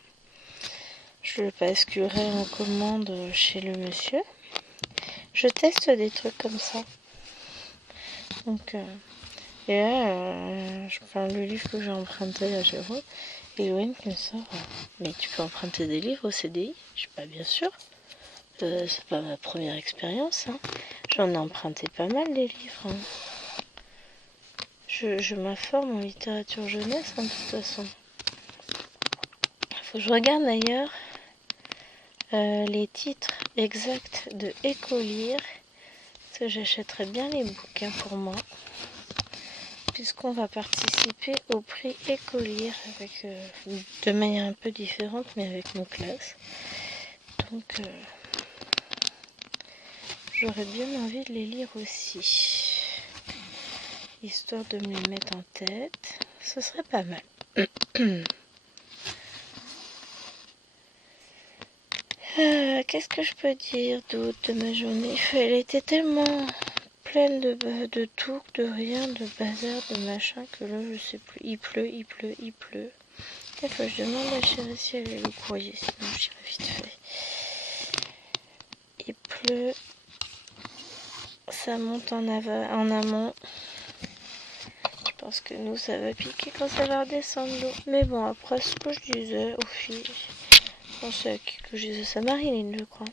Je le basculerai en commande chez le monsieur. Je teste des trucs comme ça. Donc, et là, le livre que j'ai emprunté à Jérôme, Eloane qui me sort. Mais tu peux emprunter des livres au CDI? Je suis pas bien sûre. C'est pas ma première expérience. Hein. J'en ai emprunté pas mal des livres. Hein. Je m'informe en littérature jeunesse, hein, de toute façon. Faut que je regarde d'ailleurs les titres exacts de Écolire. Parce que j'achèterais bien les bouquins pour moi. Puisqu'on va participer au prix Écolire avec, de manière un peu différente, mais avec nos classes. Donc, j'aurais bien envie de les lire aussi. Histoire de me les mettre en tête. Ce serait pas mal. Qu'est-ce que je peux dire d'autre de ma journée? Elle était tellement pleine de tout, de rien, de bazar, de machin, que là je sais plus. Il pleut. Il faut que je demande à chérie si elle est le courrier, sinon j'irai vite fait. Il pleut. Ça monte en amont. Je pense que nous ça va piquer quand ça va redescendre l'eau. Mais bon, après ce que je disais aux filles, je pense à qui que je disais ça, Marilyn je crois.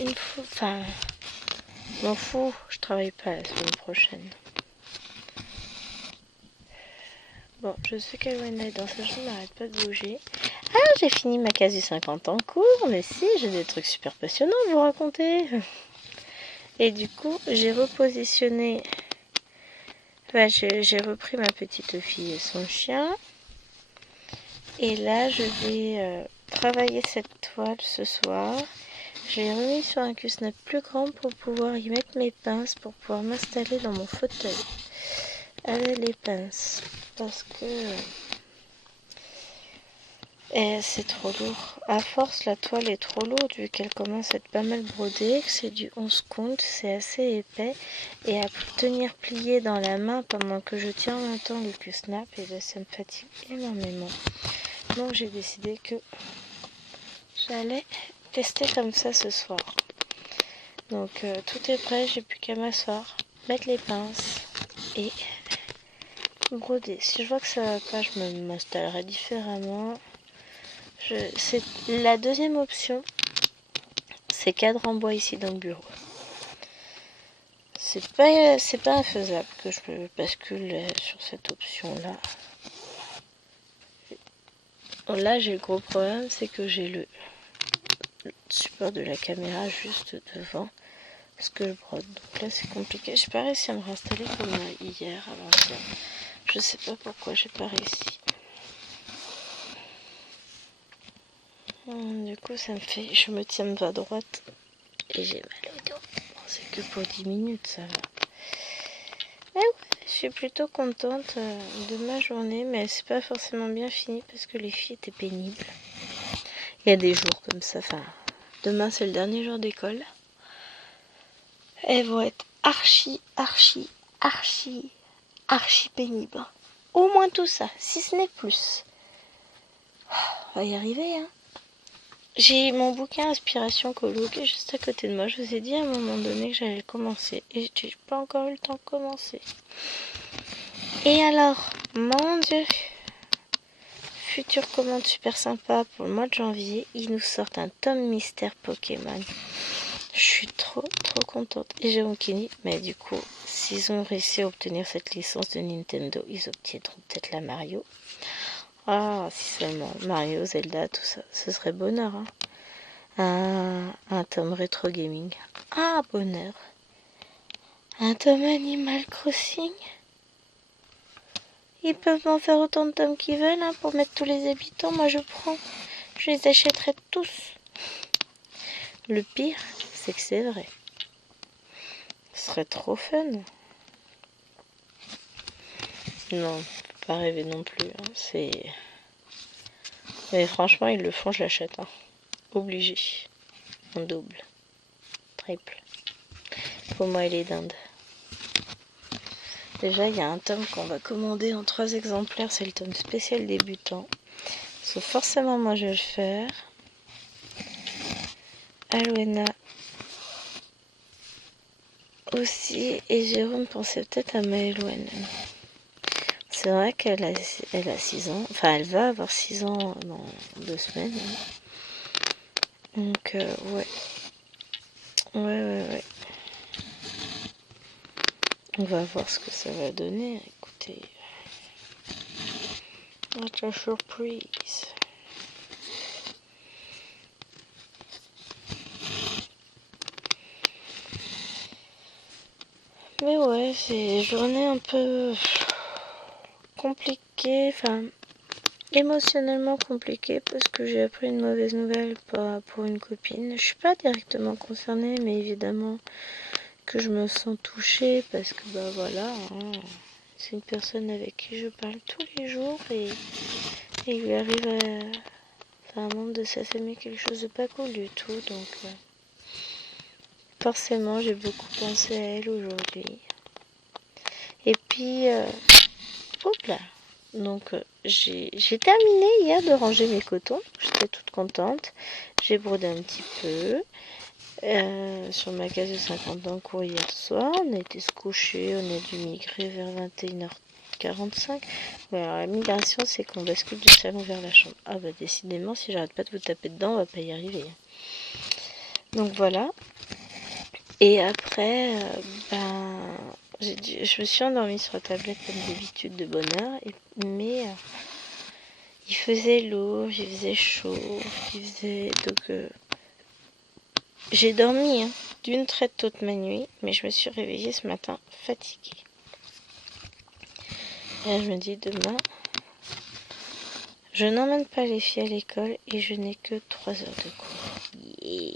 Une fois, enfin, je m'en fous, je travaille pas la semaine prochaine. Bon, je sais qu'Eloane est dans sa chambre, n'arrête pas de bouger. Ah, j'ai fini ma casu 50 en cours, mais si, j'ai des trucs super passionnants à vous raconter. Et du coup, j'ai repositionné, enfin, j'ai repris ma petite fille et son chien. Et là, je vais travailler cette toile ce soir. Je l'ai remis sur un cusnap plus grand pour pouvoir y mettre mes pinces, pour pouvoir m'installer dans mon fauteuil. Avec les pinces, parce que c'est trop lourd. À force, la toile est trop lourde vu qu'elle commence à être pas mal brodée, que c'est du 11 compte, c'est assez épais. Et à tenir plié dans la main pendant que je tiens en même temps le cusnap, et ben, ça me fatigue énormément. Donc j'ai décidé que j'allais tester comme ça ce soir. Donc tout est prêt, j'ai plus qu'à m'asseoir, mettre les pinces et broder. Si je vois que ça va pas, je m'installerai différemment. C'est la deuxième option, c'est cadre en bois ici dans le bureau. C'est pas infaisable que je bascule sur cette option là. Là j'ai le gros problème, c'est que j'ai le support de la caméra juste devant ce que je brode. Donc là c'est compliqué. J'ai pas réussi à me réinstaller comme hier avant-hier. Je sais pas pourquoi j'ai pas réussi. Du coup, ça me fait... Je me tiens pas droite et j'ai mal au dos. Bon, c'est que pour 10 minutes, ça va. Mais ouais, je suis plutôt contente de ma journée, mais c'est pas forcément bien fini parce que les filles étaient pénibles. Il y a des jours comme ça, enfin, demain c'est le dernier jour d'école. Elles vont être archi pénibles. Au moins tout ça, si ce n'est plus. On va y arriver, hein. J'ai mon bouquin Inspiration Colo qui est juste à côté de moi. Je vous ai dit à un moment donné que j'allais commencer. Et j'ai pas encore eu le temps de commencer. Et alors, mon Dieu, future commande super sympa pour le mois de janvier. Ils nous sortent un tome mystère Pokémon. Je suis trop contente. Et Jérôme Kenny, mais du coup, s'ils ont réussi à obtenir cette licence de Nintendo, ils obtiendront peut-être la Mario. Ah, si seulement. Mario, Zelda, tout ça. Ce serait bonheur, hein. Un tome rétro gaming. Ah, bonheur. Un tome Animal Crossing. Ils peuvent m'en faire autant de tomes qu'ils veulent, hein, pour mettre tous les habitants. Moi, je prends. Je les achèterai tous. Le pire, c'est que c'est vrai. Ce serait trop fun. Non, pas rêver non plus. Hein. C'est... Mais franchement, ils le font, je l'achète. Hein. Obligé. En double. Triple. Pour moi, il est dinde. Déjà, il y a un tome qu'on va commander en 3 exemplaires. C'est le tome spécial débutant. So, forcément, moi, je vais le faire. Alwena aussi. Et Jérôme pensait peut-être à Maëloine. C'est vrai qu'elle a 6 ans. Enfin, elle va avoir 6 ans dans 2 semaines. Donc, ouais. Ouais. On va voir ce que ça va donner. Écoutez. Notre surprise. Mais ouais, c'est une journée un peu compliquée. Enfin, émotionnellement compliquée parce que j'ai appris une mauvaise nouvelle pour une copine. Je suis pas directement concernée, mais évidemment que je me sens touchée parce que bah voilà, hein, c'est une personne avec qui je parle tous les jours et il lui arrive à un membre de sa famille quelque chose de pas cool du tout, donc forcément j'ai beaucoup pensé à elle aujourd'hui. Et puis hop là, donc j'ai terminé hier de ranger mes cotons, j'étais toute contente, j'ai brodé un petit peu. Sur ma case de 50 ans cours hier soir, on a été se coucher, on a dû migrer vers 21h45. Ouais, alors la migration, c'est qu'on bascule du salon vers la chambre. Ah bah décidément, si j'arrête pas de vous taper dedans, on va pas y arriver. Donc voilà. Et après, je me suis endormie sur la tablette comme d'habitude de bonne heure, mais il faisait lourd, il faisait chaud, donc j'ai dormi d'une traite toute ma nuit, mais je me suis réveillée ce matin fatiguée. Et là, je me dis demain, je n'emmène pas les filles à l'école et je n'ai que 3 heures de cours. Yeah.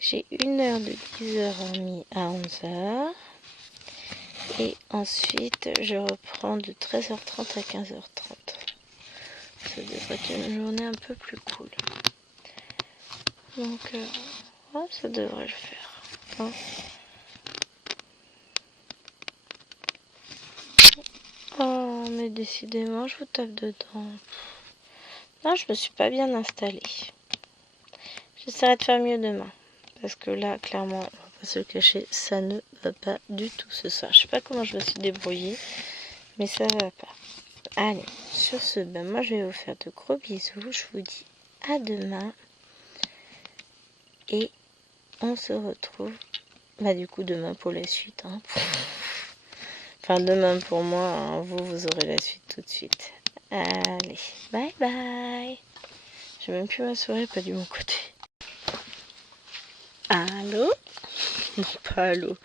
J'ai 1 heure de 10h30 à 11h. Et ensuite, je reprends de 13h30 à 15h30. Ça devrait être une journée un peu plus cool. Donc, ouais, ça devrait le faire. Hein. Oh, mais décidément, je vous tape dedans. Non, je me suis pas bien installée. J'essaierai de faire mieux demain. Parce que là, clairement, on va pas se le cacher, ça ne va pas du tout ce soir. Je sais pas comment je me suis débrouillée, mais ça va pas. Allez, sur ce, moi je vais vous faire de gros bisous. Je vous dis à demain. Et on se retrouve, du coup, demain pour la suite. Hein. Enfin, demain pour moi, hein, vous aurez la suite tout de suite. Allez, bye bye. J'ai même plus ma souris, pas du bon côté. Allô? Non, pas allô.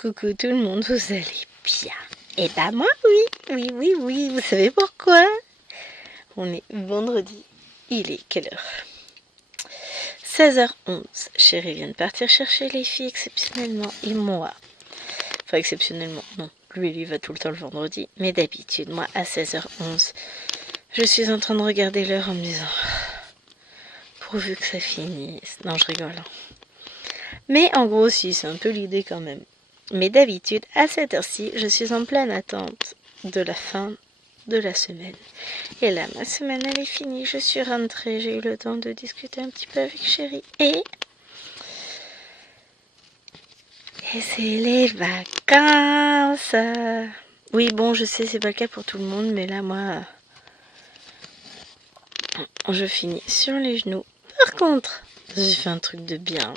Coucou tout le monde, vous allez bien? Eh moi, oui. Vous savez pourquoi? On est vendredi Il est quelle heure? 16h11. Chérie vient de partir chercher les filles exceptionnellement. Et moi, enfin exceptionnellement, non. Lui, il va tout le temps le vendredi. Mais d'habitude, moi, à 16h11, je suis en train de regarder l'heure en me disant pourvu que ça finisse. Non, je rigole. Mais en gros, si, c'est un peu l'idée quand même. Mais d'habitude, à cette heure-ci, je suis en pleine attente de la fin de la semaine. Et là, ma semaine, elle est finie. Je suis rentrée. J'ai eu le temps de discuter un petit peu avec chérie. Et c'est les vacances. Oui, bon, je sais, c'est pas le cas pour tout le monde. Mais là, moi, je finis sur les genoux. Par contre, j'ai fait un truc de bien.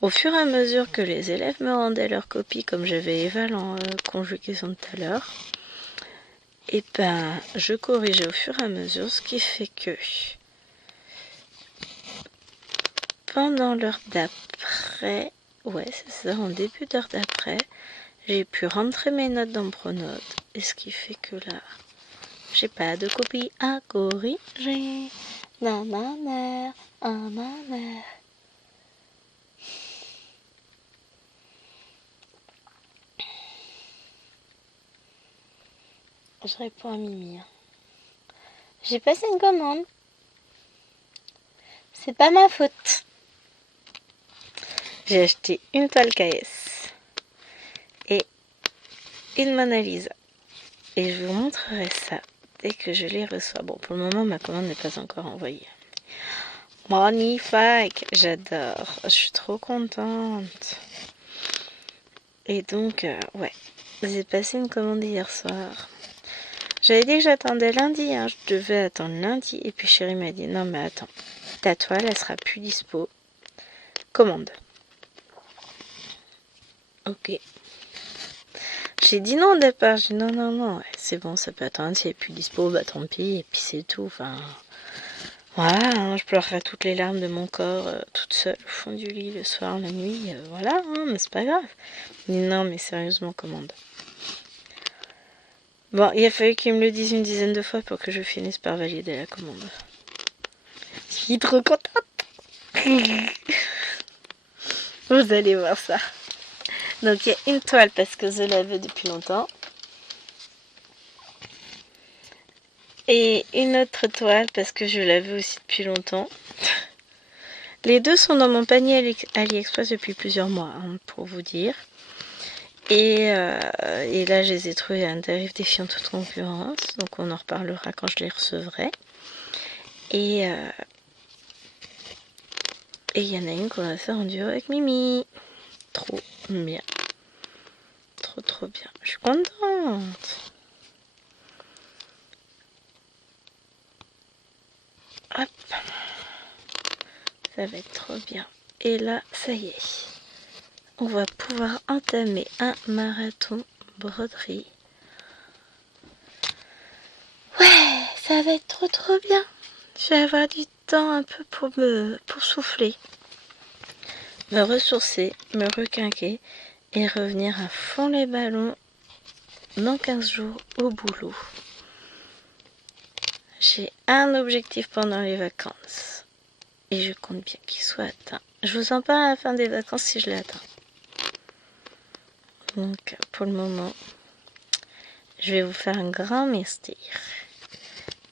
Au fur et à mesure que les élèves me rendaient leurs copies, comme j'avais éval en conjugaison tout à l'heure, et ben je corrigeais au fur et à mesure, ce qui fait que pendant l'heure d'après, ouais c'est ça, en début d'heure d'après, j'ai pu rentrer mes notes dans Pronote, et ce qui fait que là, j'ai pas de copie à corriger. Nanana, nanana. Je réponds à Mimi. J'ai passé une commande. C'est pas ma faute. J'ai acheté une toile KS et une Mona Lisa. Et je vous montrerai ça dès que je les reçois. Bon, pour le moment, ma commande n'est pas encore envoyée. Magnifique, j'adore. Je suis trop contente. Et donc, ouais, j'ai passé une commande hier soir. J'avais dit que j'attendais lundi, hein. Je devais attendre lundi. Et puis chérie m'a dit, non mais attends, ta toile, elle sera plus dispo. Commande. Ok. J'ai dit non au départ. J'ai dit non, ouais, c'est bon, ça peut attendre. Si elle n'est plus dispo, bah tant pis. Et puis c'est tout. Enfin, voilà, hein, je pleurerai toutes les larmes de mon corps, toute seule au fond du lit le soir, la nuit. Voilà, hein, mais c'est pas grave. Non, mais sérieusement, commande. Bon, il a fallu qu'il me le dise une dizaine de fois pour que je finisse par valider la commande. Je suis trop contente. Vous allez voir ça. Donc il y a une toile parce que je l'avais depuis longtemps. Et une autre toile parce que je l'avais aussi depuis longtemps. Les deux sont dans mon panier AliExpress depuis plusieurs mois, hein, pour vous dire. Et là, je les ai trouvés à un tarif défiant toute concurrence. Donc on en reparlera quand je les recevrai. Et il y en a une qu'on va faire en duo avec Mimi. Trop bien. Trop bien. Je suis contente. Hop. Ça va être trop bien. Et là, ça y est. On va pouvoir entamer un marathon broderie. Ouais, ça va être trop bien. Je vais avoir du temps un peu pour souffler. Me ressourcer, me requinquer et revenir à fond les ballons dans 15 jours au boulot. J'ai un objectif pendant les vacances et je compte bien qu'il soit atteint. Je vous en parle à la fin des vacances si je l'ai atteint. Donc pour le moment, je vais vous faire un grand mystère.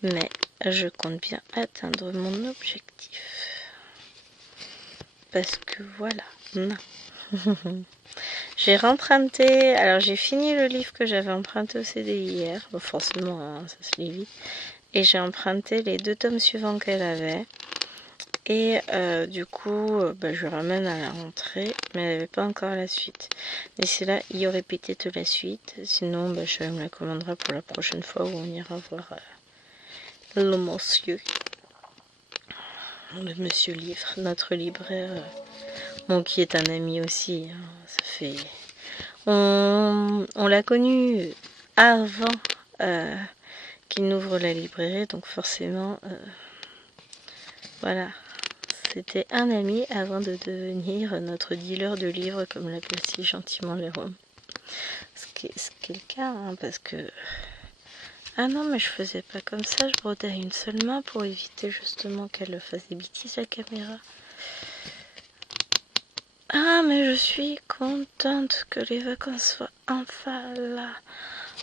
Mais je compte bien atteindre mon objectif. Parce que voilà. J'ai remprunté, alors j'ai fini le livre que j'avais emprunté au CDI hier, bon, forcément hein, ça se lit vite, et j'ai emprunté les 2 tomes suivants qu'elle avait, et du coup je ramène à la rentrée, mais elle n'avait pas encore la suite. D'ici là, il y aurait peut-être la suite, sinon je me la commanderai pour la prochaine fois où on ira voir le monsieur. Le monsieur livre, notre libraire, bon, qui est un ami aussi, hein, ça fait... On l'a connu avant qu'il n'ouvre la librairie, donc forcément, voilà, c'était un ami avant de devenir notre dealer de livres, comme l'appelle si gentiment Jérôme. Ce qui est le cas, hein, parce que Ah non, mais je faisais pas comme ça, je brodais à une seule main pour éviter justement qu'elle fasse des bêtises la caméra. Ah, mais je suis contente que les vacances soient enfin là.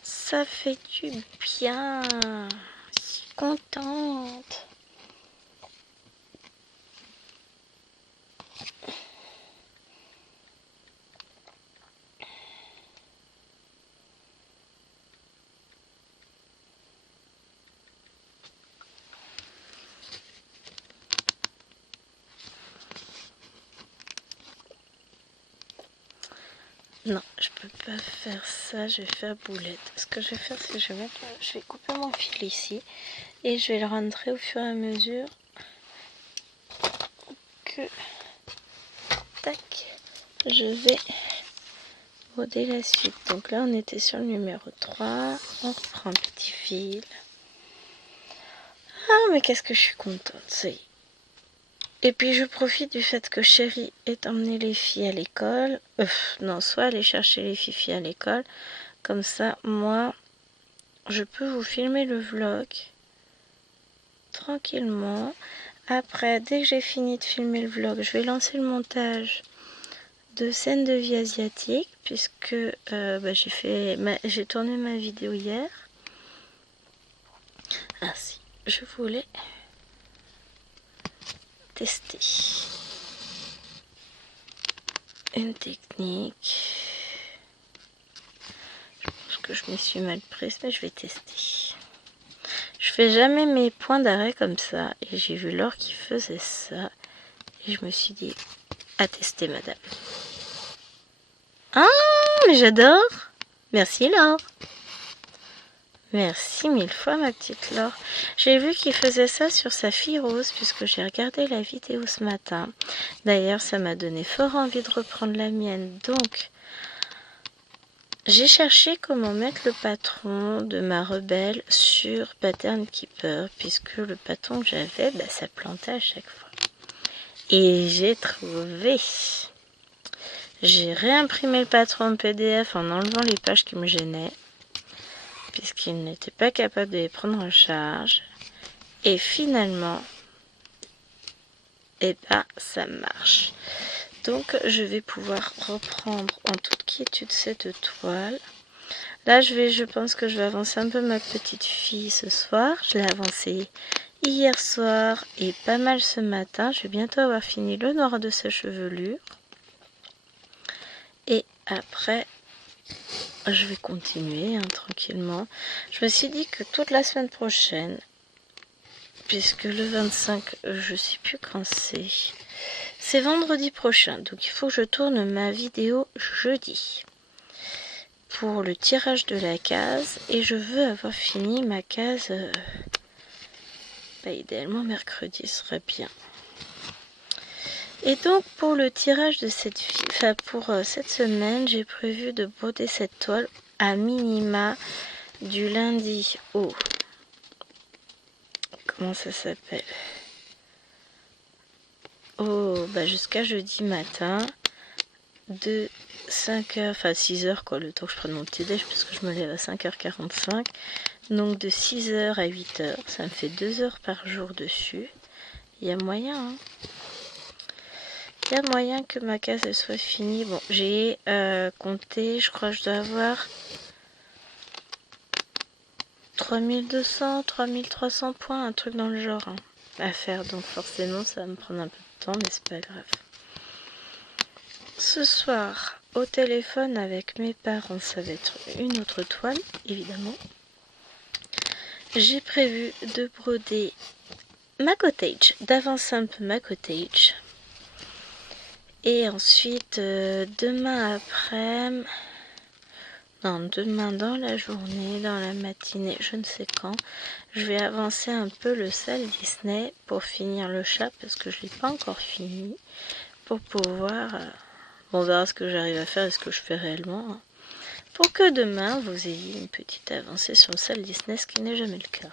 Ça fait du bien. Je suis contente. Non, je peux pas faire ça, je vais faire boulette. Ce que je vais faire, c'est que je vais couper mon fil ici et je vais le rentrer au fur et à mesure que tac, je vais broder la suite. Donc là, on était sur le numéro 3. On reprend le petit fil. Ah, mais qu'est-ce que je suis contente, ça y est. Et puis je profite du fait que Chérie ait emmené les filles à l'école. Non, soit aller chercher les filles à l'école. Comme ça, moi, je peux vous filmer le vlog tranquillement. Après, dès que j'ai fini de filmer le vlog, je vais lancer le montage de scènes de vie asiatique, puisque j'ai tourné ma vidéo hier. Ah si, je voulais tester une technique. Je pense que je m'y suis mal prise, mais je vais tester. Je fais jamais mes points d'arrêt comme ça, et j'ai vu Laure qui faisait ça, et je me suis dit, à tester madame. Ah, mais j'adore. Merci Laure. Merci mille fois ma petite Laure. J'ai vu qu'il faisait ça sur sa fille Rose, puisque j'ai regardé la vidéo ce matin. D'ailleurs, ça m'a donné fort envie de reprendre la mienne. Donc, j'ai cherché comment mettre le patron de ma rebelle sur Pattern Keeper, puisque le patron que j'avais, ça plantait à chaque fois. Et j'ai trouvé. J'ai réimprimé le patron en PDF en enlevant les pages qui me gênaient, puisqu'il n'était pas capable de les prendre en charge. Et finalement, ça marche. Donc, je vais pouvoir reprendre en toute quiétude cette toile. Là, je pense que je vais avancer un peu ma petite fille ce soir. Je l'ai avancée hier soir et pas mal ce matin. Je vais bientôt avoir fini le noir de sa chevelure. Et après, je vais continuer tranquillement. Je me suis dit que toute la semaine prochaine, puisque le 25, je sais plus quand c'est vendredi prochain. Donc il faut que je tourne ma vidéo jeudi pour le tirage de la case. Et je veux avoir fini ma case. Idéalement mercredi serait bien. Et donc pour le tirage de cette cette semaine, j'ai prévu de broder cette toile à minima du lundi au... Comment ça s'appelle? Jusqu'à jeudi matin de 5h, enfin 6h quoi, le temps que je prenne mon petit déj parce que je me lève à 5h45. Donc de 6h à 8h, ça me fait 2 heures par jour dessus. Il y a moyen, hein. Il y a moyen que ma case elle soit finie. Bon, j'ai compté, je crois que je dois avoir 3200, 3300 points, un truc dans le genre à faire. Donc forcément, ça va me prendre un peu de temps, mais c'est pas grave. Ce soir, au téléphone avec mes parents, ça va être une autre toile, évidemment. J'ai prévu de broder ma cottage, d'avancer un peu ma cottage. Et ensuite, demain dans la journée, dans la matinée, je ne sais quand, je vais avancer un peu le salle Disney pour finir le chat, parce que je ne l'ai pas encore fini, pour pouvoir... on verra ce que j'arrive à faire et ce que je fais réellement, pour que demain, vous ayez une petite avancée sur le salle Disney, ce qui n'est jamais le cas.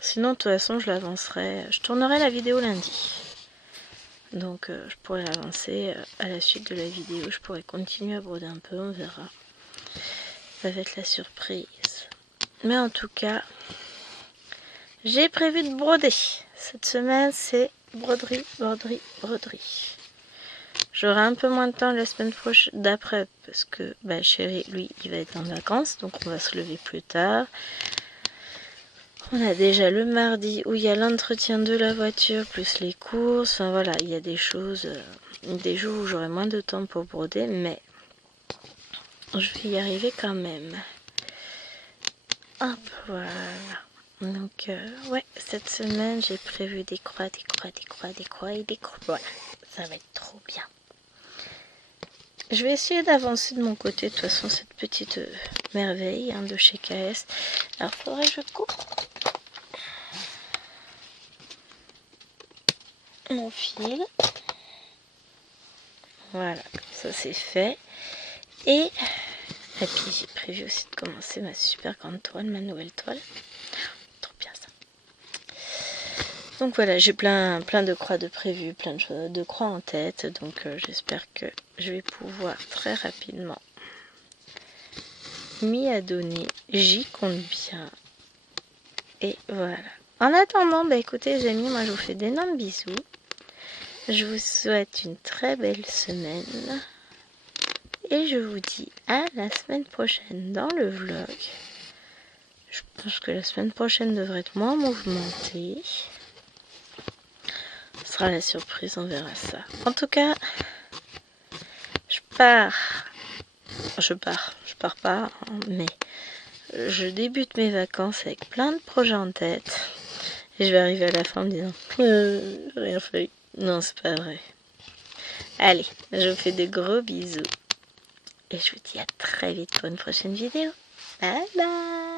Sinon, de toute façon, je tournerai la vidéo lundi. Donc je pourrais avancer à la suite de la vidéo, je pourrais continuer à broder un peu, on verra. Ça va être la surprise. Mais en tout cas, j'ai prévu de broder. Cette semaine, c'est broderie, broderie, broderie. J'aurai un peu moins de temps la semaine prochaine d'après parce que chéri, lui, il va être en vacances, donc on va se lever plus tard. On a déjà le mardi où il y a l'entretien de la voiture plus les courses. Enfin voilà, il y a des choses, des jours où j'aurai moins de temps pour broder, mais je vais y arriver quand même. Hop, voilà. Donc, ouais, cette semaine, j'ai prévu des croix, des croix, des croix, des croix et des croix. Voilà, ça va être trop bien. Je vais essayer d'avancer de mon côté, de toute façon, cette petite merveille de chez KS. Alors, il faudrait que je coupe mon fil. Voilà, comme ça c'est fait. Et puis j'ai prévu aussi de commencer ma super grande toile, ma nouvelle toile. Trop bien ça. Donc voilà, j'ai plein de croix de prévues, plein de croix en tête. Donc j'espère que je vais pouvoir très rapidement m'y adonner. J'y compte bien. Et voilà. En attendant, écoutez les amis, moi je vous fais d'énormes bisous. Je vous souhaite une très belle semaine. Et je vous dis à la semaine prochaine dans le vlog. Je pense que la semaine prochaine devrait être moins mouvementée. Ce sera la surprise, on verra ça. En tout cas, je pars pas, mais je débute mes vacances avec plein de projets en tête. Et je vais arriver à la fin en me disant rien fait. Non, c'est pas vrai. Allez, je vous fais de gros bisous. Et je vous dis à très vite pour une prochaine vidéo. Bye bye.